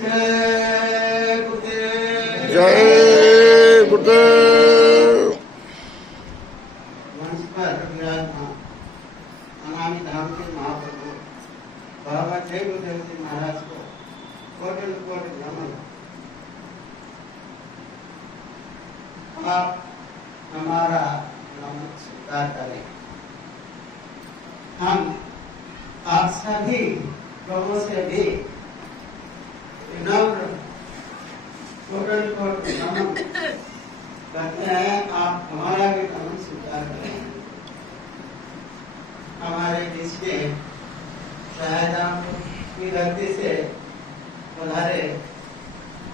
जय गुरुदेव। मंच पर विराजमान अनामी धाम के महाप्रभु बाबा जय गुरुदेव जी महाराज को कोटि कोटि नमन। आप हमारा नमन स्वीकार करें। हम आप सभी लोगों से भी विनम्र कोटि कोटि नमन करते हैं। आप हमारा भी नमन स्वीकार करें। हमारे बीच में शायद की गलती से पधारे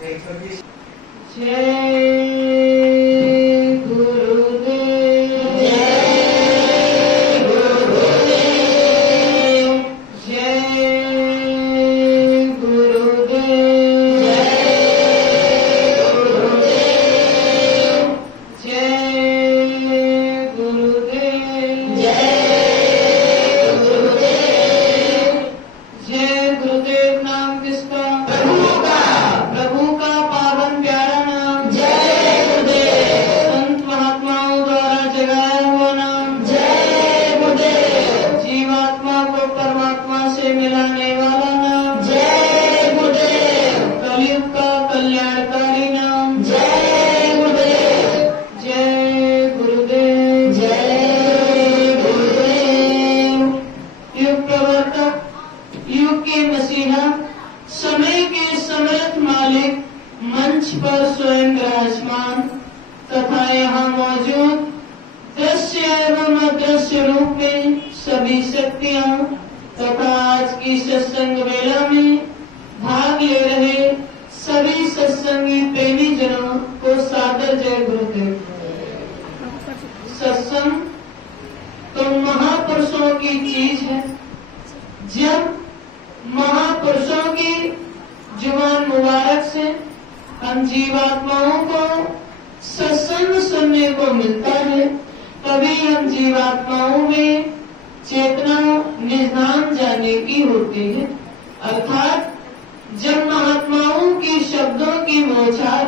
एक छोटी जय पर स्वयं विराजमान तथा यहाँ मौजूद दृश्य एवं अदृश्य रूप में सभी शक्तियाँ तथा आज की सत्संग वेला में भाग ले रहे सभी सत्संगी प्रेमी जनों को सादर जय गुरुदेव। सत्संग तो महापुरुषों की चीज है। जब महापुरुषों की जुबान मुबारक से हम जीवात्माओं को सत्संग सुनने को मिलता है, तभी हम जीवात्माओं में चेतना निधान जाने की होती है। अर्थात जब महात्माओं की शब्दों की बौछार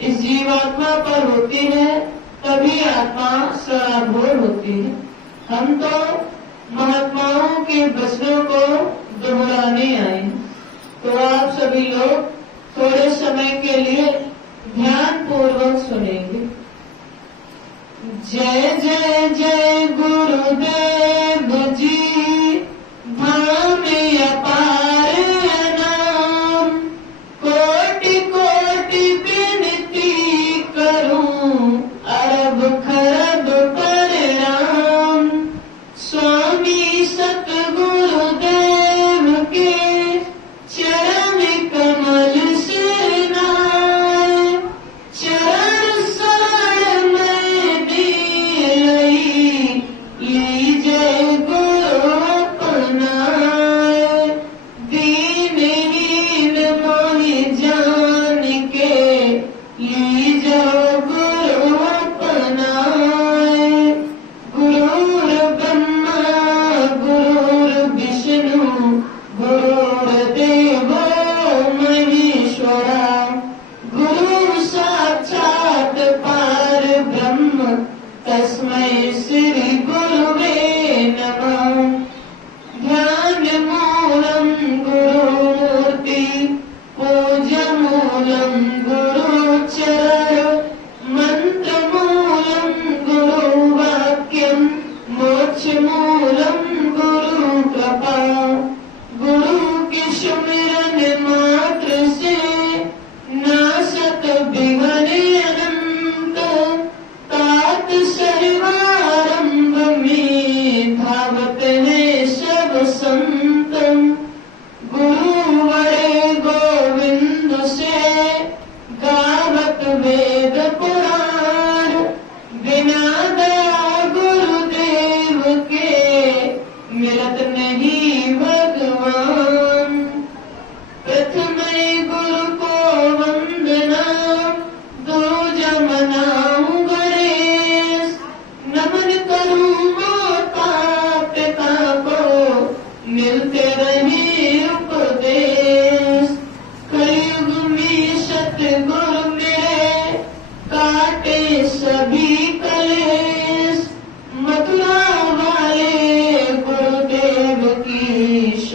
इस जीवात्मा पर होती है, तभी आत्मा सराबोर होती है। हम तो महात्माओं के वचनों को दोहराने आए। तो आप सभी लोग थोड़े समय के लिए ध्यान पूर्वक सुनेंगे। जय जय जय गुरुदेव जी, धाम अपार नाम, कोटि कोटि विनती करूं, अरब खरब प्रणाम। स्वामी सतगुरुदेव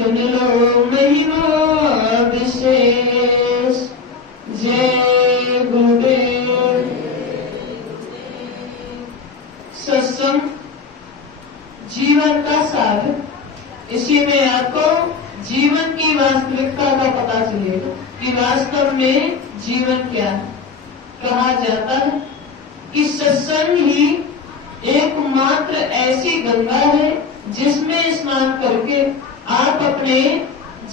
सुन लो महिमा विशेष। जय गुरुदेव। सत्संग जीवन का सार, इसी में आपको जीवन की वास्तविकता का पता चलेगा कि वास्तव में जीवन क्या है। कहा जाता है कि सत्संग ही एकमात्र ऐसी गंगा है जिसमें स्नान करके आप अपने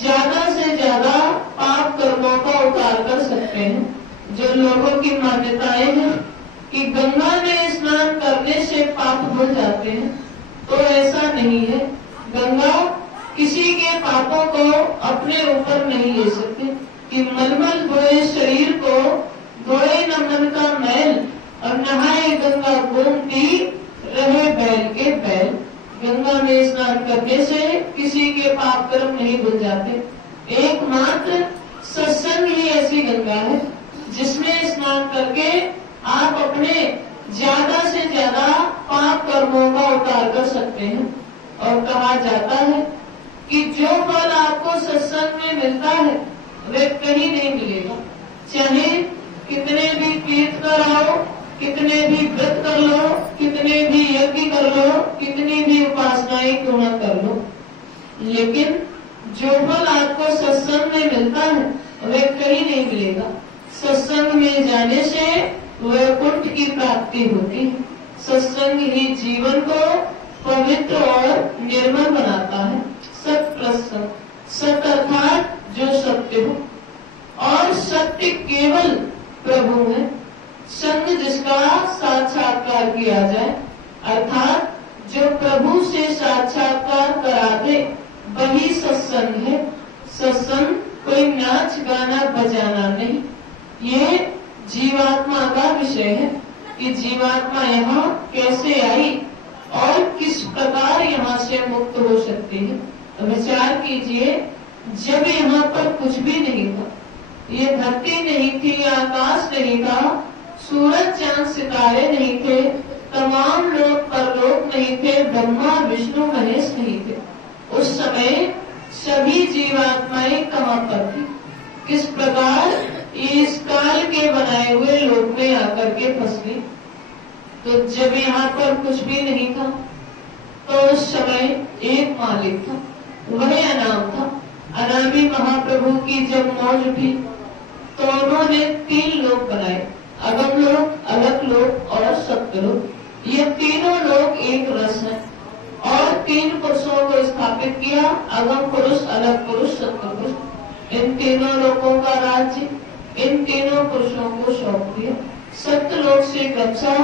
ज्यादा से ज्यादा पाप कर्मों का उतार कर सकते हैं। जो लोगों की मान्यताएं हैं कि गंगा में स्नान करने से पाप धुल जाते हैं, तो ऐसा नहीं है। गंगा किसी के पापों को अपने ऊपर नहीं ले सकती कि मलमल धोए शरीर को, धोए न मन का मैल, और नहाए गंगा घूमती रहे बैल के बैल। गंगा में स्नान करने से किसी के पाप कर्म नहीं धुल जाते। एकमात्र सत्संग ही ऐसी गंगा है जिसमें स्नान करके आप अपने ज्यादा से ज्यादा पाप कर्मों का उतार कर सकते हैं। और कहा जाता है कि जो फल आपको सत्संग में मिलता है वे कहीं नहीं मिलेगा। चाहे कितने भी तीर्थ कराओ, कितने भी व्रत कर लो, कितने भी यज्ञ कर लो, कितनी भी उपासनाएं क्यों न कर लो, लेकिन जो फल आपको सत्संग में मिलता है वह कहीं नहीं मिलेगा। सत्संग में जाने से वैकुंठ की प्राप्ति होती है। सत्संग ही जीवन को पवित्र और निर्मल बनाता है। सत प्रसंग, सत अर्थात जो सत्य हो, और सत्य केवल प्रभु है। संग जिसका साक्षात्कार किया जाए, अर्थात जो प्रभु से साक्षात्कार करा दे, वही सत्संग है। सत्संग कोई नाच गाना बजाना नहीं, ये जीवात्मा का विषय है कि जीवात्मा यहाँ कैसे आई और किस प्रकार यहाँ से मुक्त हो सकती है। तो विचार कीजिए, जब यहाँ पर कुछ भी नहीं था, ये धरती नहीं थी, आकाश नहीं था, सूरज चांद सितारे नहीं थे, तमाम लोग परलोक नहीं थे, ब्रह्मा विष्णु महेश नहीं थे, उस समय सभी जीवात्माएं कहाँ पर थी? किस प्रकार इस काल के बनाए हुए लोक में आकर के फंस गई? तो जब यहाँ पर कुछ भी नहीं था, तो उस समय एक मालिक था, वह अनाम था। अनामी महाप्रभु की जब मौज उठी तो उन्होंने 3 लोक बनाए, अगम लोक, अलग लोक और सत्य लोक। ये तीनों लोक एक रस है, और 3 पुरुषों को स्थापित किया, अगम पुरुष, अलग पुरुष, सत्य पुरुष। इन तीनों लोकों का राज्य इन तीनों पुरुषों को सौंप दिया। सत्य लोक से गमसा,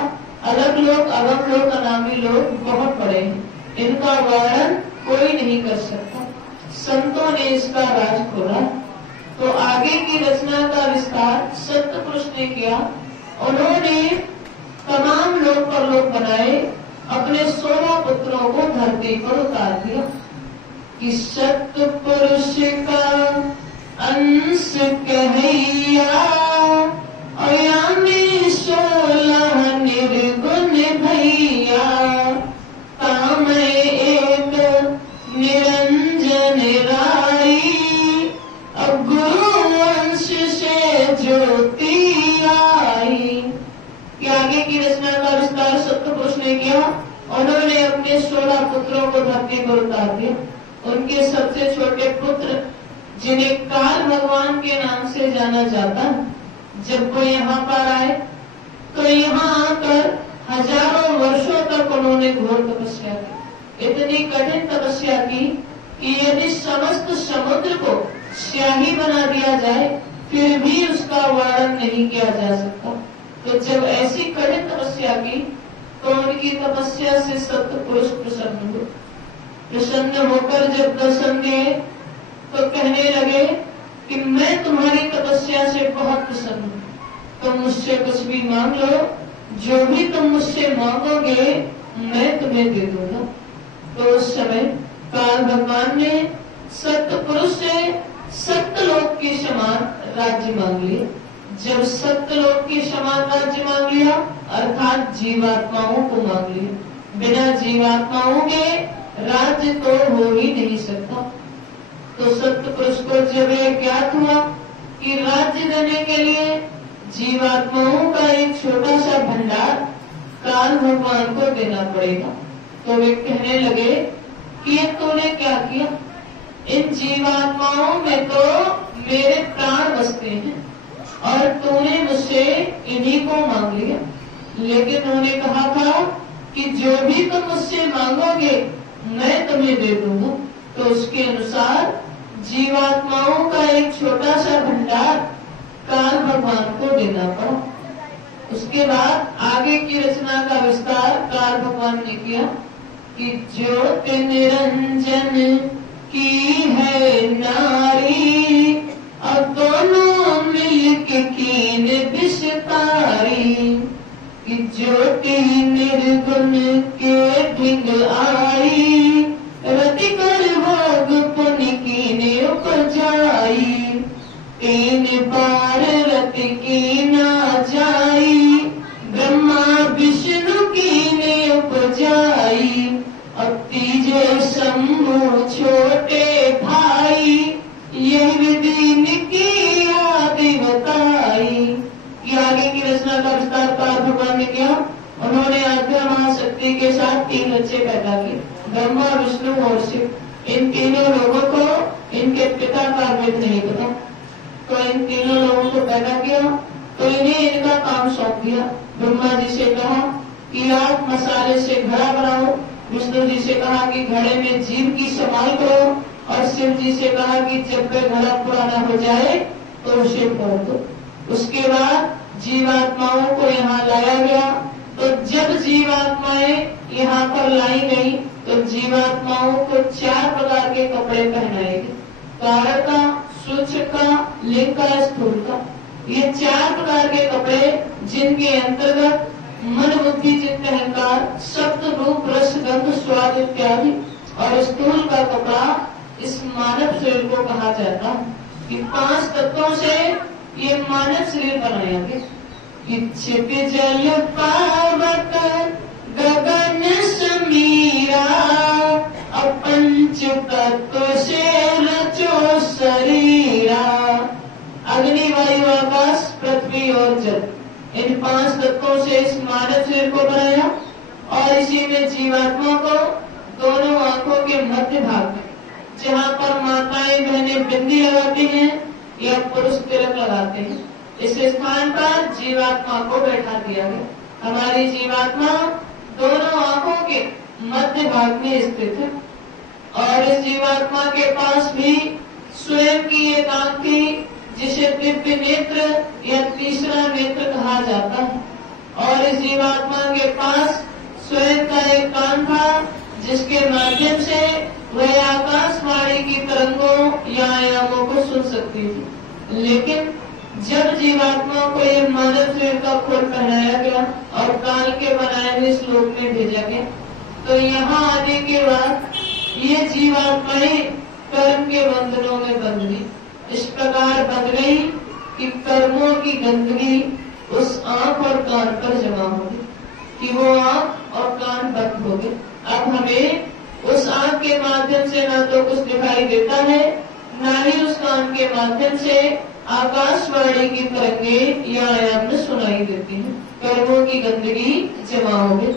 अलग लोक, अगम लोक, अनामी लोक बहुत बड़े हैं, इनका वर्णन कोई नहीं कर सकता। संतों ने इसका राज खोला, तो आगे की रचना का विस्तार सत्य पुरुष ने किया। उन्होंने तमाम लोक परलोक बनाए, अपने 16 पुत्रों को धरती पर उतार दिया कि सत्य पुरुष का अंश कहैया, अयामी 16 निर्गुण भैया, काम एक निरंजन राई, अब गुरु वंश से ज्योति आई। कि आगे की रचना का विस्तार सत्य पुरुष ने किया। उन्होंने अपने 16 पुत्रों को धरती पर उतार दिया। उनके सबसे छोटे पुत्र, जिन्हें काल भगवान के नाम से जाना जाता है, जब वो यहाँ पर आए तो यहाँ आकर हजारों वर्षों तक उन्होंने घोर तपस्या की। इतनी कठिन तपस्या की कि यदि समस्त समुद्र को स्याही बना दिया जाए फिर भी उसका वर्णन नहीं किया जा सकता। तो जब ऐसी कठिन तपस्या की तो उनकी तपस्या से सत्य पुरुष प्रसन्न हुए। प्रसन्न होकर जब दर्शन दिए तो कहने लगे कि मैं तुम्हारी तपस्या से बहुत प्रसन्न हूँ, तुम मुझसे कुछ भी मांग लो, जो भी तुम मुझसे मांगोगे मैं तुम्हें दे दूंगा। तो उस समय काल भगवान ने सत्य पुरुष से सत्यलोक के समान राज्य मांग लिया। जब सत्यलोक के समान राज्य मांग लिया अर्थात जीवात्माओं को मांग लिया। बिना जीवात्माओं के राज्य तो हो ही नहीं सकता। तो सत्पुरुष को जब ये ज्ञात हुआ कि राज्य देने के लिए जीवात्माओं का एक छोटा सा भंडार काल भगवान को देना पड़ेगा, तो वे कहने लगे कि ये तूने क्या किया? इन जीवात्माओं में तो मेरे प्राण बसते हैं और तूने मुझसे इन्हीं को मांग लिया। लेकिन उन्होंने कहा था कि जो भी तुम मुझसे मांगोगे मैं तुम्हें दे दूंगा। तो उसके अनुसार जीवात्माओं का एक छोटा सा भंडार काल भगवान को देना पड़ा। उसके बाद आगे की रचना का विस्तार काल भगवान ने किया कि ज्योति निरंजन की है नारी, अब दोनों मिलके कीन विषकारी, कि ज्योति निर्गुण के भिंग आई, रति कर भोग पुनि कीने उपजाई, तीन बार रति की ना जाई, ब्रह्मा विष्णु कीने उपजाई, अब तीजे शंभु छोटे भाई, यह विधि की आदि बताई। कि आगे की रचना का विस्तार काल भगवान ने किया। उन्होंने आद्या महाशक्ति के साथ 3 बच्चे पैदा किए, ब्रह्मा विष्णु और शिव। इन तीनों लोगों को इनके पिता का वेद नहीं पता, तो इन तीनों लोगों को पैदा किया, तो इन्हें इनका काम सौंप दिया। ब्रह्मा जी से कहा कि आप मसाले से घड़ा बनाओ, विष्णु जी से कहा कि घड़े में जीव की संभाल करो, और शिव जी से कहा कि जब वह घड़ा पुराना हो जाए तो उसे फोड़ दो। उसके बाद जीवात्माओं को यहाँ लाया गया। तो जब जीवात्माएं यहाँ पर लाई गई तो जीवात्माओं को 4 प्रकार के कपड़े पहनाए गए, कारण का, सूक्ष्म का, लिंग का, स्थूल का। ये 4 प्रकार के कपड़े जिनके अंतर्गत मन बुद्धि चित्त अहंकार शब्द रूप रस गंध स्वाद इत्यादि, और स्थूल का कपड़ा इस मानव शरीर को कहा जाता है कि 5 तत्वों से ये मानव शरीर बनाया गया। छिप जल पावक गगन समीरा, अपंच तत्व से रचो शरीरा। अग्नि वायु आकाश पृथ्वी और जल, इन 5 तत्वों से इस मानव शरीर को बनाया। और इसी में जीवात्मा को दोनों आंखों के मध्य भाग में, जहाँ पर माताएं बहनें बिंदी लगाती हैं या पुरुष तिलक लगाते हैं, इस स्थान पर जीवात्मा को बैठा दिया गया। हमारी जीवात्मा दोनों आंखों के मध्य भाग में स्थित है, और इस जीवात्मा के पास भी स्वयं की एक आंख थी जिसे दिव्य नेत्र या तीसरा नेत्र कहा जाता है, और इस जीवात्मा के पास स्वयं का एक कान था जिसके माध्यम से वह आकाशवाणी की तरंगों या आयामों को सुन सकती थी। लेकिन जब जीवात्मा को ये मानव शरीर का खोल पहनाया गया और काल के बनाए हुए श्लोक में भेजा गया, तो यहाँ आने के बाद ये जीवात्माएं कर्म के बंधनों में बंध गई। इस प्रकार बंध गई कि कर्मों की गंदगी उस आंख और कान पर जमा हो गई, कि वो आंख और कान बंद हो गए। अब हमें उस आंख के माध्यम से न तो कुछ दिखाई देता है, न ही उस कान के माध्यम से आकाशवाणी की तरंगे या आयाम सुनाई देती है। कर्मों की गंदगी जमा हो गई,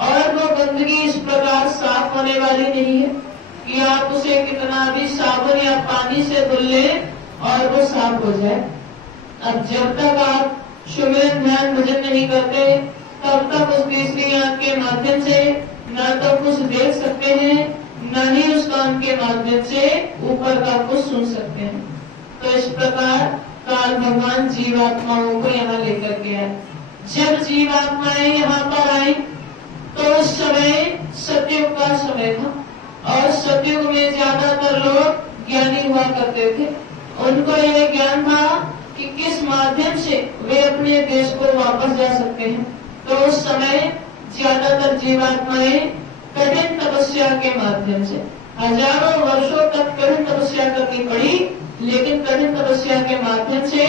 और वो गंदगी इस प्रकार साफ होने वाली नहीं है कि आप उसे कितना भी साबुन या पानी से धुल लें और वो साफ हो जाए। अब जब तक आप सुमिरन ध्यान भजन नहीं करते, तब तक उस तीसरी आंख के माध्यम से न तो कुछ देख सकते हैं, न ही उस कान के माध्यम से ऊपर का कुछ सुन सकते हैं। तो इस प्रकार काल भगवान जीवात्माओं को यहाँ लेकर के आए। जब जीवात्माएं यहाँ पर आई तो उस समय सतयुग का समय था, और सतयुग में ज्यादातर लोग ज्ञानी हुआ करते थे। उनको यह ज्ञान था कि किस माध्यम से वे अपने देश को वापस जा सकते हैं। तो उस समय ज्यादातर जीवात्माएं कठिन तपस्या के माध्यम से हजारों वर्षों तक कठिन तपस्या करनी पड़ी, लेकिन कठिन तपस्या के माध्यम से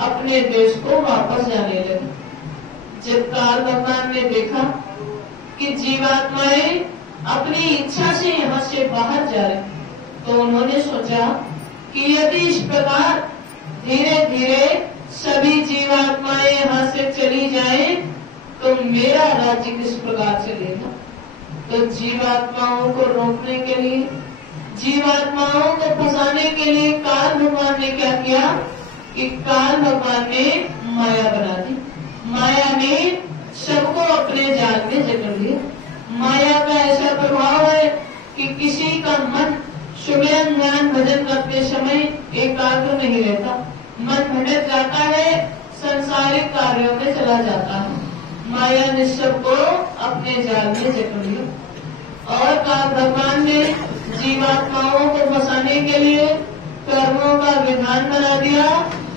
अपने देश को वापस जाने लगे। जब काल भगवान ने देखा कि जीवात्माएं अपनी इच्छा से यहाँ से बाहर जा रहे, तो उन्होंने सोचा कि यदि इस प्रकार धीरे धीरे सभी जीवात्माएं यहाँ से चली जाएं, तो मेरा राज्य किस प्रकार चलेगा। तो जीवात्माओं को रोकने के लिए, जीवात्माओं को फंसाने के लिए काल भगवान ने क्या किया कि काल भगवान ने माया बना दी। माया ने सबको अपने जाल में जकड़ लिया। माया का ऐसा प्रभाव है कि किसी का मन सुमिरन ध्यान भजन करते समय एकाग्र नहीं रहता, मन भटक जाता है, संसारिक कार्यों में चला जाता है। माया ने सबको अपने जाल में जकड़ लिया। और काल भगवान ने जीवात्माओं को फंसाने के लिए कर्मों का विधान बना दिया,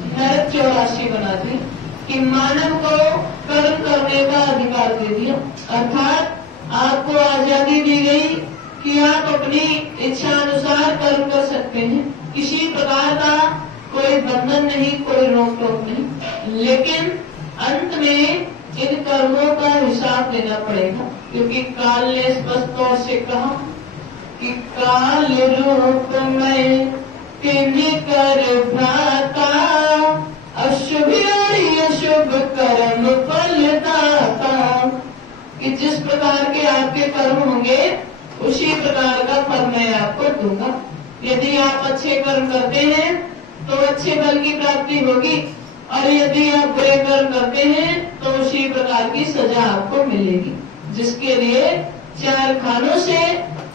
नरक 84 बना दी कि मानव को कर्म करने का अधिकार दे दिया। अर्थात आपको आजादी दी गई कि आप अपनी इच्छा अनुसार कर्म कर सकते हैं, किसी प्रकार का कोई बंधन नहीं, कोई रोक टोक नहीं। लेकिन अंत में इन कर्मों का हिसाब देना पड़ेगा, क्योंकि काल ने स्पष्ट तौर से कहा कि काल रूप में तिन्हीं कर भ्राता, अशुभ अशुभ कर्म फलदाता। कि जिस प्रकार के आपके कर्म होंगे उसी प्रकार का फल मैं आपको दूंगा। यदि आप अच्छे कर्म करते हैं तो अच्छे फल की प्राप्ति होगी, और यदि आप बुरे कर्म करते हैं तो उसी प्रकार की सजा आपको मिलेगी, जिसके लिए 4 खानों से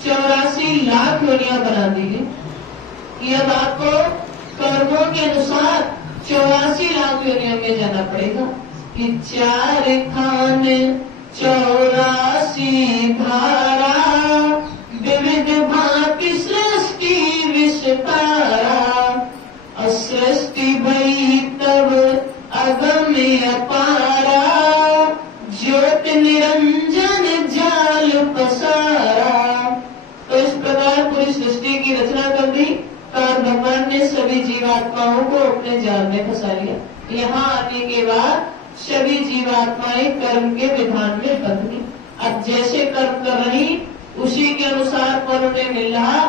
84 लाख योनियां बना दी गई। अब आपको कर्मों के अनुसार 84 लाख योनियों में जाना पड़ेगा कि 4 खान 84 धारा, विविध भांति सृष्टि विस्तारा, सृष्टि भई तब अगम्य अपारा, ज्योत निरंजन जाल पसारा। तो इस प्रकार पूरी सृष्टि की रचना कर दी और भगवान ने सभी जीवात्माओं को अपने जाल में फंसा लिया। यहाँ आने के बाद सभी जीवात्माएं कर्म के विधान में बंध गई। अब जैसे कर्म कर रही उसी के अनुसार फल उन्हें मिल रहा।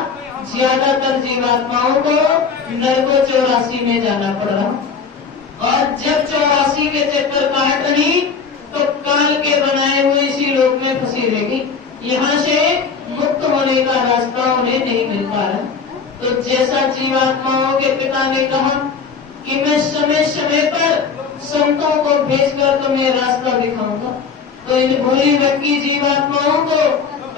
ज्यादातर जीवात्माओं को नरको 84 में जाना पड़ रहा, और जब 84 के चक्कर काट रही तो काल के बनाए हुए इसी लोक में फंसी रहेगी। यहाँ से मुक्त होने का रास्ता उन्हें नहीं मिल पा रहा। तो जैसा जीवात्माओं के पिता ने कहा कि मैं समय समय पर संतों को भेजकर तुम्हें रास्ता दिखाऊंगा, तो इन भोली भटकी जीवात्माओं को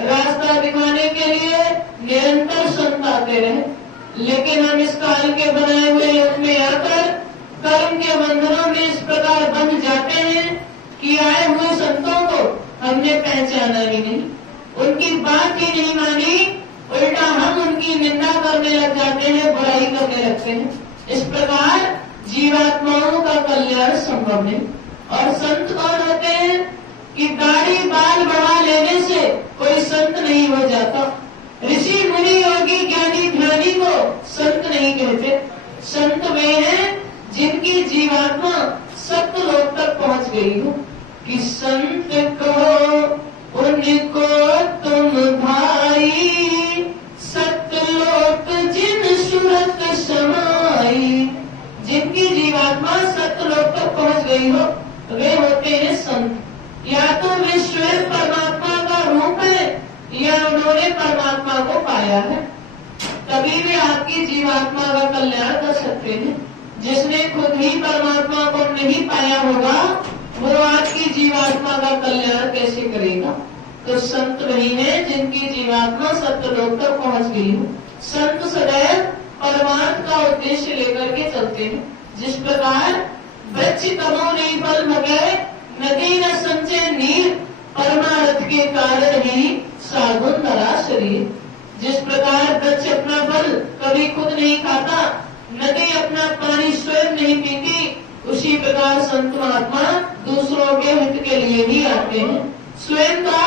रास्ता दिखाने के लिए निरंतर संत आते रहे। लेकिन हम इस काल के बनाए हुए योग में आकर कर्म के बंधनों में इस प्रकार बंध जाते हैं कि आए हुए संतों को हमने पहचाना ही नहीं, उनकी बात ही नहीं मानी, उल्टा हम उनकी निंदा करने लग जाते हैं, बुराई करने लगते हैं। इस प्रकार जीवात्माओं का कल्याण संभव नहीं। और संत कौन होते हैं कि दाढ़ी बाल बढ़ा लेने से कोई संत नहीं हो जाता। ऋषि मुनि योगी ज्ञानी ध्यानी को संत नहीं कहते। संत वे हैं जिनकी जीवात्मा सत्यलोक तक पहुंच गई हो। कि संत को उनको तुम भाई, सत्यलोक जिन सुरत समाई। जिनकी जीवात्मा सत्यलोक तक पहुंच गई हो वे होते हैं संत। या तो वे स्वयं परमात्मा का रूप है या उन्होंने परमात्मा को पाया है, तभी वे आपकी जीवात्मा का कल्याण कर सकते हैं। जिसने खुद ही परमात्मा को नहीं पाया होगा वो आपकी जीवात्मा का कल्याण कैसे करेगा। तो संत वही है जिनकी जीवात्मा सत्यलोक तक पहुंच गई हो। संत सदैव परमार्थ का उद्देश्य लेकर के चलते हैं। जिस प्रकार वृक्ष तमो नहीं फल भगे, नदी न संचय नीर, परमार्थ के कारण ही सागुन धरा शरीर। जिस प्रकार वृक्ष अपना फल कभी खुद नहीं खाता, नदी अपना पानी स्वयं नहीं पीती, उसी प्रकार संत महात्मा दूसरों के हित के लिए ही आते हैं। स्वयं का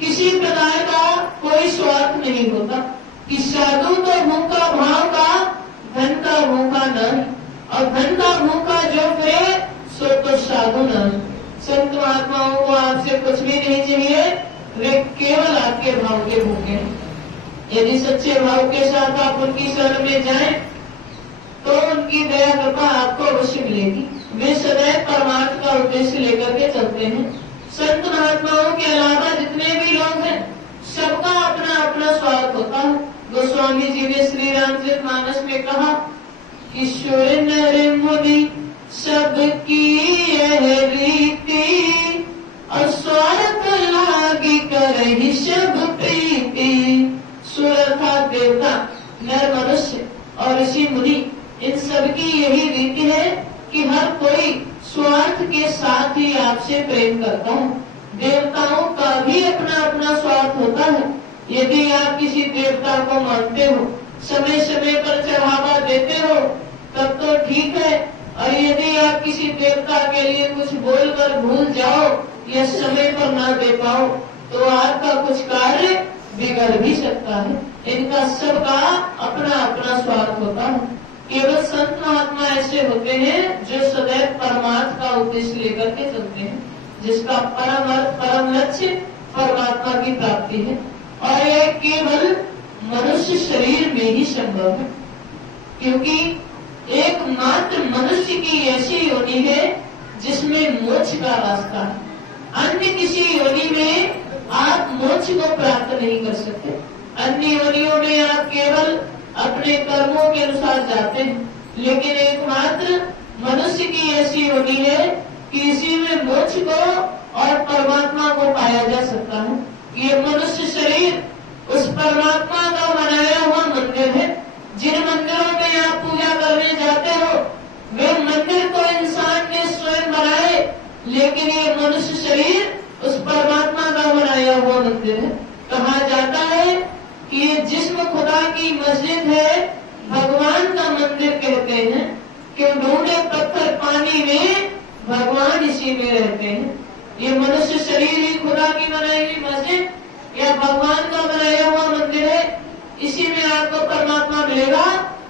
किसी प्रकार का कोई स्वार्थ नहीं होता। कि साधु तो भूखा भाव का, धन का भूखा न, और धन का भूखा जो फिरे सो तो साधु न। संत महात्माओं को आपसे कुछ भी नहीं चाहिए, वे केवल आपके भाव के भूखे हैं। यदि सच्चे भाव के साथ आप उनकी शरण में जाएं तो उनकी दया कृपा आपको अवश्य मिलेगी। वे सदैव परमार्थ का उद्देश्य लेकर के चलते हैं। संत महात्माओं के अलावा जितने भी लोग हैं सबका अपना अपना स्वार्थ होता है। गोस्वामी जी ने श्री रामचरितमानस में कहा कि सुर नर मुनि सबकी यह रीति और स्वार्थ लागी करहि सब प्रीति। सुर अर्थात देवता, नर मनुष्य और ऋषि मुनि, इन सबकी यही रीति है कि हर कोई स्वार्थ के साथ ही आपसे प्रेम करता है। देवताओं का भी अपना अपना स्वार्थ होता है। यदि आप किसी देवता को मानते हो, समय समय पर चढ़ावा देते हो, तब तो ठीक है। और यदि आप किसी देवता के लिए कुछ बोलकर भूल जाओ या समय पर ना दे पाओ तो आपका कुछ कार्य बिगड़ भी सकता है। इनका सबका अपना अपना स्वार्थ होता है। केवल संत महात्मा ऐसे होते हैं जो सदैव परमार्थ का उद्देश्य लेकर के चलते हैं, जिसका परम अर्थ, परम लक्ष्य परमात्मा की प्राप्ति है। और यह केवल मनुष्य शरीर में ही संभव है, क्योंकि एकमात्र मनुष्य की ऐसी योनि है जिसमें मोक्ष का रास्ता है। अन्य किसी योनि में आप मोक्ष को प्राप्त नहीं कर सकते। अन्य योनियों में आप केवल अपने कर्मों के अनुसार जाते हैं, लेकिन एकमात्र मनुष्य की ऐसी योनि है कि इसी में मोक्ष को और परमात्मा को पाया जा सकता है। ये मनुष्य शरीर उस परमात्मा का बनाया हुआ मंदिर है। जिन मंदिरों में आप पूजा करने जाते हो वे मंदिर तो इंसान ने स्वयं बनाए, लेकिन ये मनुष्य शरीर उस परमात्मा का बनाया हुआ मंदिर है। कहा जाता है कि ये जिस्म खुदा की मस्जिद है, भगवान का मंदिर कहते हैं। क्यों? ढूंढे पत्थर पानी में, भगवान इसी में रहते हैं। ये मनुष्य शरीर ही खुदा की बनाई हुई मस्जिद या भगवान का बनाया हुआ मंदिर है। इसी में आपको परमात्मा मिलेगा।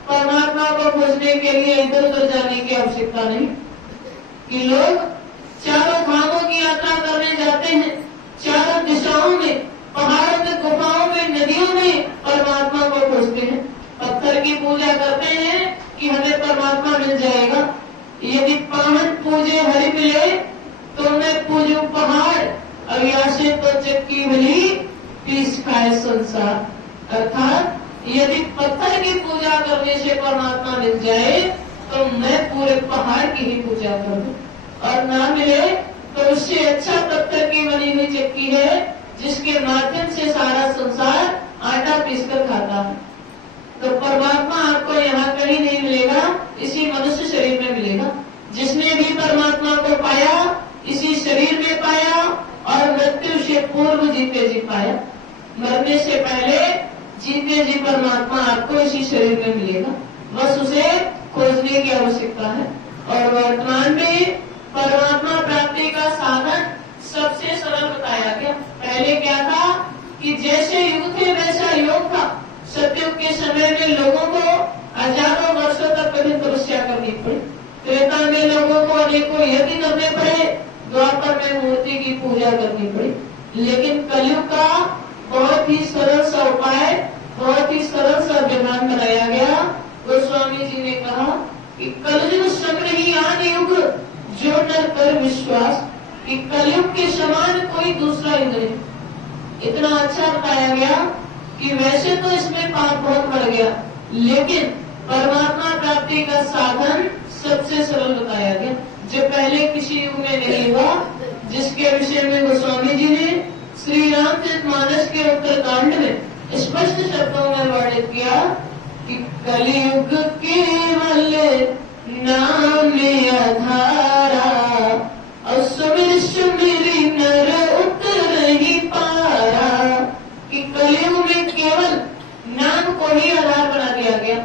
परमात्मा को खोजने के लिए इधर उधर जाने की आवश्यकता नहीं। कि लोग चारों धामों की यात्रा करने जाते हैं, चारों दिशाओं में, पहाड़ों में, गुफाओं में, नदियों में परमात्मा को खोजते हैं। पत्थर की पूजा करते हैं कि हमें परमात्मा मिल जाएगा। यदि पावन पूजे हरि मिले तो मैं पूजू पहाड़, और यहाँ से तो चक्की भली पीस खाए संसार। अर्थात यदि पत्थर की पूजा करने से परमात्मा मिल जाए तो मैं पूरे पहाड़ की ही पूजा करूं, और ना मिले तो उससे अच्छा पत्थर की बनी हुई चक्की है जिसके माध्यम से सारा संसार आटा पीसकर खाता है। तो परमात्मा आपको यहाँ कहीं नहीं मिलेगा, इसी मनुष्य शरीर में मिलेगा। जिसने भी परमात्मा को पाया इसी शरीर में पाया, और मृत्यु से पूर्व जीते जी पाया। मरने से पहले जीते जी परमात्मा आपको इसी शरीर में मिलेगा, बस उसे खोजने की आवश्यकता है। और वर्तमान में परमात्मा प्राप्ति का साधन सबसे सरल बताया गया। पहले क्या था कि जैसे युग थे वैसा योग था। सतयुग के समय में लोगों को हजारों वर्षों तक कठिन तपस्या करनी पड़ी। त्रेता में लोगों को अनेकों यज्ञ करने पड़े, द्वापर में मूर्ति की पूजा करनी पड़ी। लेकिन कलयुग का बहुत ही सरल सा उपाय, बहुत ही सरल सा विधान बनाया गया। गोस्वामी जी ने कहा कि कलयुग समृहियान युग जो न कर विश्वास, कि कलयुग के समान कोई दूसरा युग नहीं। इतना अच्छा बताया गया कि वैसे तो इसमें पाप बहुत बढ़ गया, लेकिन परमात्मा प्राप्ति का साधन सबसे सरल बताया गया, जो पहले किसी युग में नहीं हुआ। जिसके विषय में गोस्वामी जी ने श्री रामचरितमानस के उत्तरकांड में स्पष्ट शब्दों में वर्णित किया कि कलियुग केवल नाम आधारा, और सुमिर सुमिरी नर उतर ही पारा। कि कलियुग में केवल नाम को ही आधार बना दिया गया।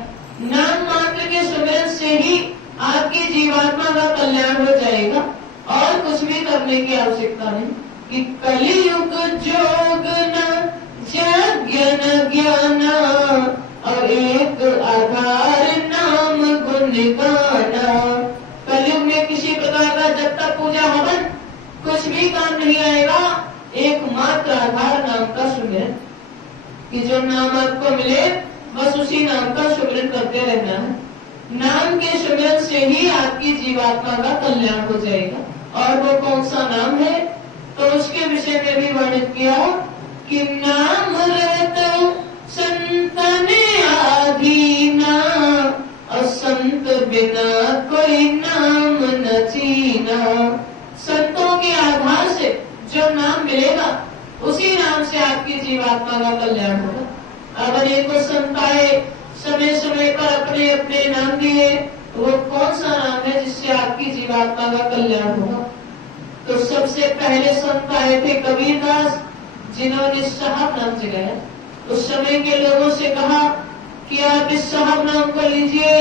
नाम मात्र के सुमिरन से ही आपकी जीवात्मा का कल्याण हो जाएगा, और कुछ भी करने की आवश्यकता नहीं। कि कलियुग जोग न यज्ञ न ज्ञान, और एक आधार नाम गुण गाना। कलयुग में किसी प्रकार का जब तक पूजा हवन कुछ भी काम नहीं आएगा, एकमात्र आधार नाम का सुमिरन। कि जो नाम आपको मिले बस उसी नाम का सुमिरन करते रहना है। नाम के सुमिरन से ही आपकी जीवात्मा का कल्याण हो जाएगा। और वो कौन सा नाम है, तो उसके विषय में भी वर्णित किया कि नाम रहते संतन आधीना और संत बिना कोई नाम न चीना। संतों के आधार से जो नाम मिलेगा उसी नाम से आपकी जीवात्मा का कल्याण होगा। अब अनेकों संत आए, समय समय पर अपने अपने नाम दिए, वो कौन सा नाम है जिससे आपकी जीवात्मा का कल्याण होगा। तो सबसे पहले संत आए थे कबीरदास, जिन्होंने साहब नाम जगाया। उस समय के लोगों से कहा कि आप इस साहब नाम को लीजिए,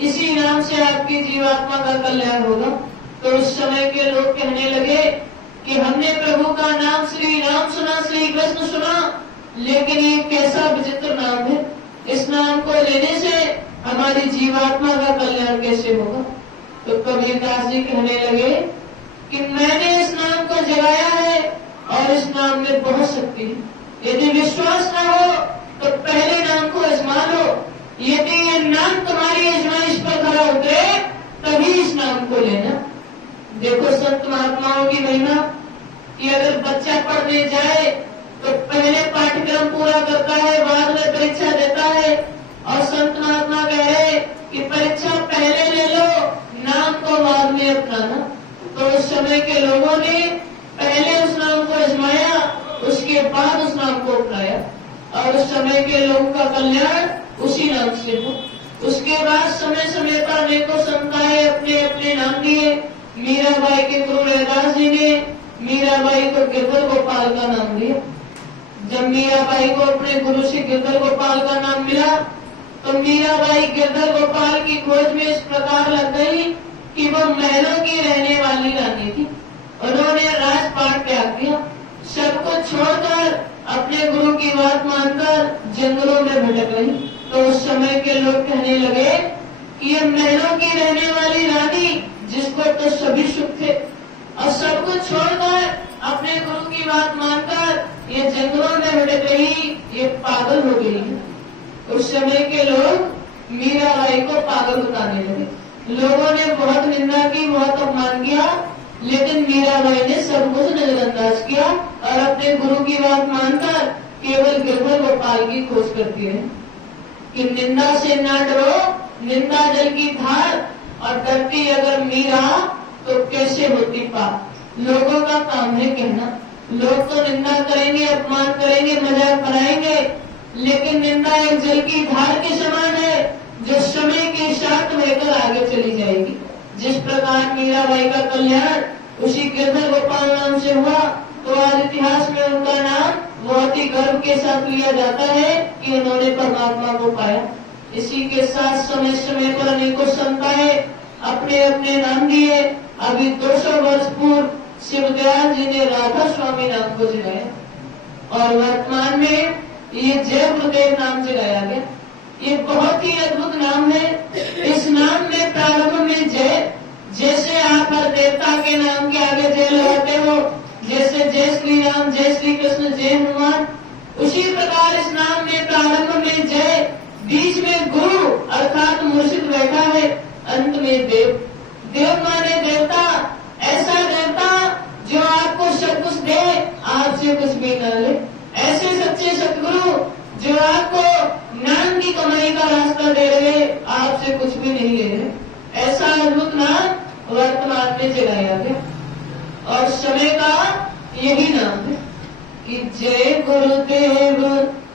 इसी नाम से आपकी जीवात्मा का कल्याण होगा। तो उस समय के लोग कहने लगे कि हमने प्रभु का नाम श्री राम सुना, श्री कृष्ण सुना, लेकिन ये कैसा विचित्र नाम है, इस नाम को लेने से हमारी जीवात्मा का कल्याण कैसे होगा। तो कबीरदास जी कहने लगे कि मैंने इस नाम को जगाया है और इस नाम में बहुत शक्ति है। यदि विश्वास न हो तो पहले नाम को आजमा लो, यदि ये नाम तुम्हारी आजमाइश पर खरा उतरे तभी इस नाम को लेना। देखो संत महात्माओं की महिमा कि अगर बच्चा पढ़ने जाए तो पहले पाठ्यक्रम पूरा करता है, बाद में परीक्षा देता है। और संत महात्मा कह रहे कि परीक्षा पहले ले लो, नाम को बाद में अपनाना। तो उस समय के लोगों ने पहले उस नाम को आजमाया, उसके बाद उस नाम को अपनाया और उस समय के लोगों का कल्याण उसी नाम से हो। उसके बाद समय समय पर अनेकों संत आए, अपने अपने नाम दिए। मीराबाई के गुरु रैदास जी ने मीराबाई को गिरधर गोपाल का नाम दिया। जब मीराबाई को अपने गुरु से गिरधर गोपाल का नाम मिला तो मीराबाई गिरधर गोपाल की खोज में इस प्रकार लग गई कि वो महलों की रहने वाली रानी थी। उन्होंने राजपाट त्याग दिया, सब कुछ छोड़कर अपने गुरु की बात मानकर जंगलों में भटक रही। तो उस समय के लोग कहने लगे कि ये महलों की रहने वाली रानी, जिसको तो सभी सुख थे और सब कुछ छोड़कर अपने गुरु की बात मानकर ये जंगलों में भटक रही, ये पागल हो गई है। उस समय के लोग मीराबाई को पागल बताने लगे। लोगों ने बहुत निंदा की, बहुत अपमान किया, लेकिन मीराबाई ने सब कुछ नजरअंदाज किया और अपने गुरु की बात मानकर केवल गिरधर गोपाल की खोज करती रही। कि निंदा से ना डरो, निंदा जल की धार, और डरती अगर मीरा तो कैसे होती पाप। लोगों का काम है कहना, लोग तो निंदा करेंगे, अपमान करेंगे, मजाक बनाएंगे, लेकिन निंदा एक जल की धार के समान है जो समय के साथ बहकर आगे चली जाएगी। जिस प्रकार मीराबाई का कल्याण उसी गिरधर गोपाल नाम से हुआ, तो आज इतिहास में उनका नाम बहुत ही गर्व के साथ लिया जाता है कि उन्होंने परमात्मा को पाया। इसी के साथ समय समय पर अनेकों संत आए, अपने अपने नाम दिए। अभी 200 वर्ष पूर्व शिवदयाल जी ने राधा स्वामी नाम को जगाया और वर्तमान में ये जय गुरुदेव नाम जगाया गया। ये बहुत ही अद्भुत नाम है। इस नाम में प्रारंभ में जय, जैसे आप हर देवता के नाम के आगे जय लगाते हो, जैसे जय श्री राम, जय श्री कृष्ण, जय हनुमान, उसी प्रकार इस नाम में प्रारंभ में जय, बीच में गुरु अर्थात मुर्शिद बैठा है, अंत में देव। देव माने देवता, ऐसा देवता जो आपको सब कुछ दे, आपसे कुछ भी न ले। ऐसे सच्चे सतगुरु जो आपको नाम की कमाई का रास्ता दे रहे, आपसे कुछ भी नहीं ले रहे। ऐसा अद्भुत नाम वर्तमान में जगाया गया और समय का यही नाम है कि जय गुरुदेव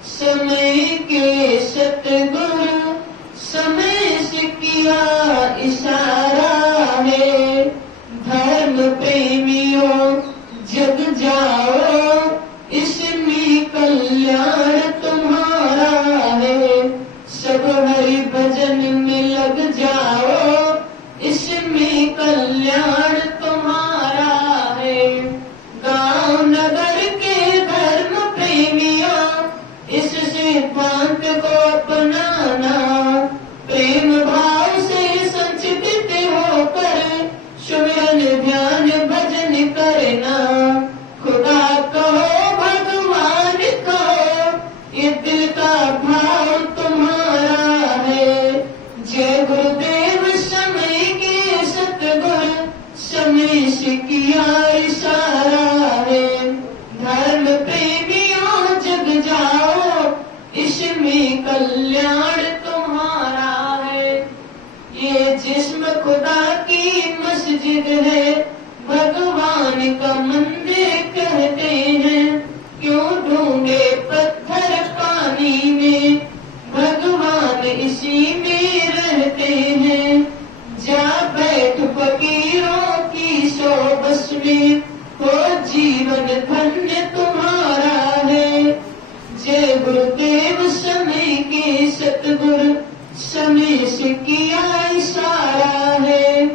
समय के सतगुरु, समय से किया इशारा है। धर्म प्रेमियों जग जाओ, इसमें कल्याण तुम्हारा है। सब हरि भजन में लग जाओ, इसमें कल्याण तुम्हारा है। गांव नगर के धर्म प्रेमियों, इस सिद्धांत को अपनाना, प्रेम जय गुरुदेव समय के सतगुरु समय से किया इशारा है। धर्म प्रेमियों जग जाओ इसमें कल्याण तुम्हारा है। ये जिस्म खुदा की मस्जिद है भगवान का मंदिर कहते हैं। क्यों ढूंढे पत्थर पानी में भगवान इसी में रहते हैं। जा बैठ फकीरों की सोबस में हो जीवन धन्य तुम्हारा है। जय गुरुदेव समय के सतगुरु समय से किया इशारा है।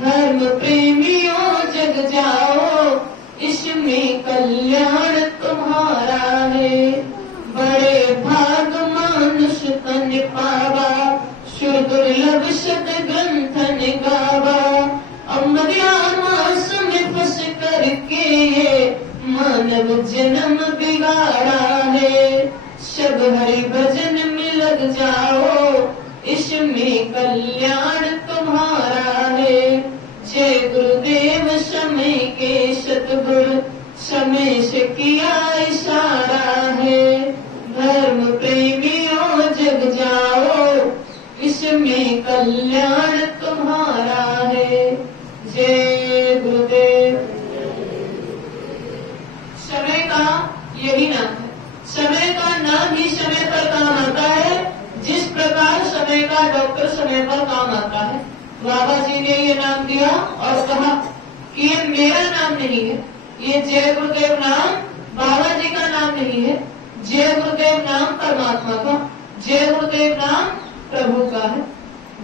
धर्म प्रेमियों जग जाओ इसमें कल्याण तुम्हारा है। बड़े भाग मानुष तन पावा सुर दुर्लभ सद ग्रंथन गावा। अमृया मास में फंस करके ये मानव जन्म बिगाड़ा है। सब हरि भजन में लग जाओ इसमें कल्याण तुम्हारा है। जय गुरुदेव समय के सतगुरु समय से किया इशारा है। धर्म प्रेमियों जग जाओ इसमें कल्याण तुम्हारा है। जय गुरुदेव। समय का यही नाम है। समय का नाम ही समय पर काम आता है। जिस प्रकार समय का डॉक्टर समय पर काम आता है। बाबा जी ने ये नाम दिया और कहा कि ये मेरा नाम नहीं है। ये जय गुरुदेव नाम बाबा जी का नाम नहीं है। जय गुरुदेव नाम परमात्मा का, जय गुरुदेव नाम प्रभु का है।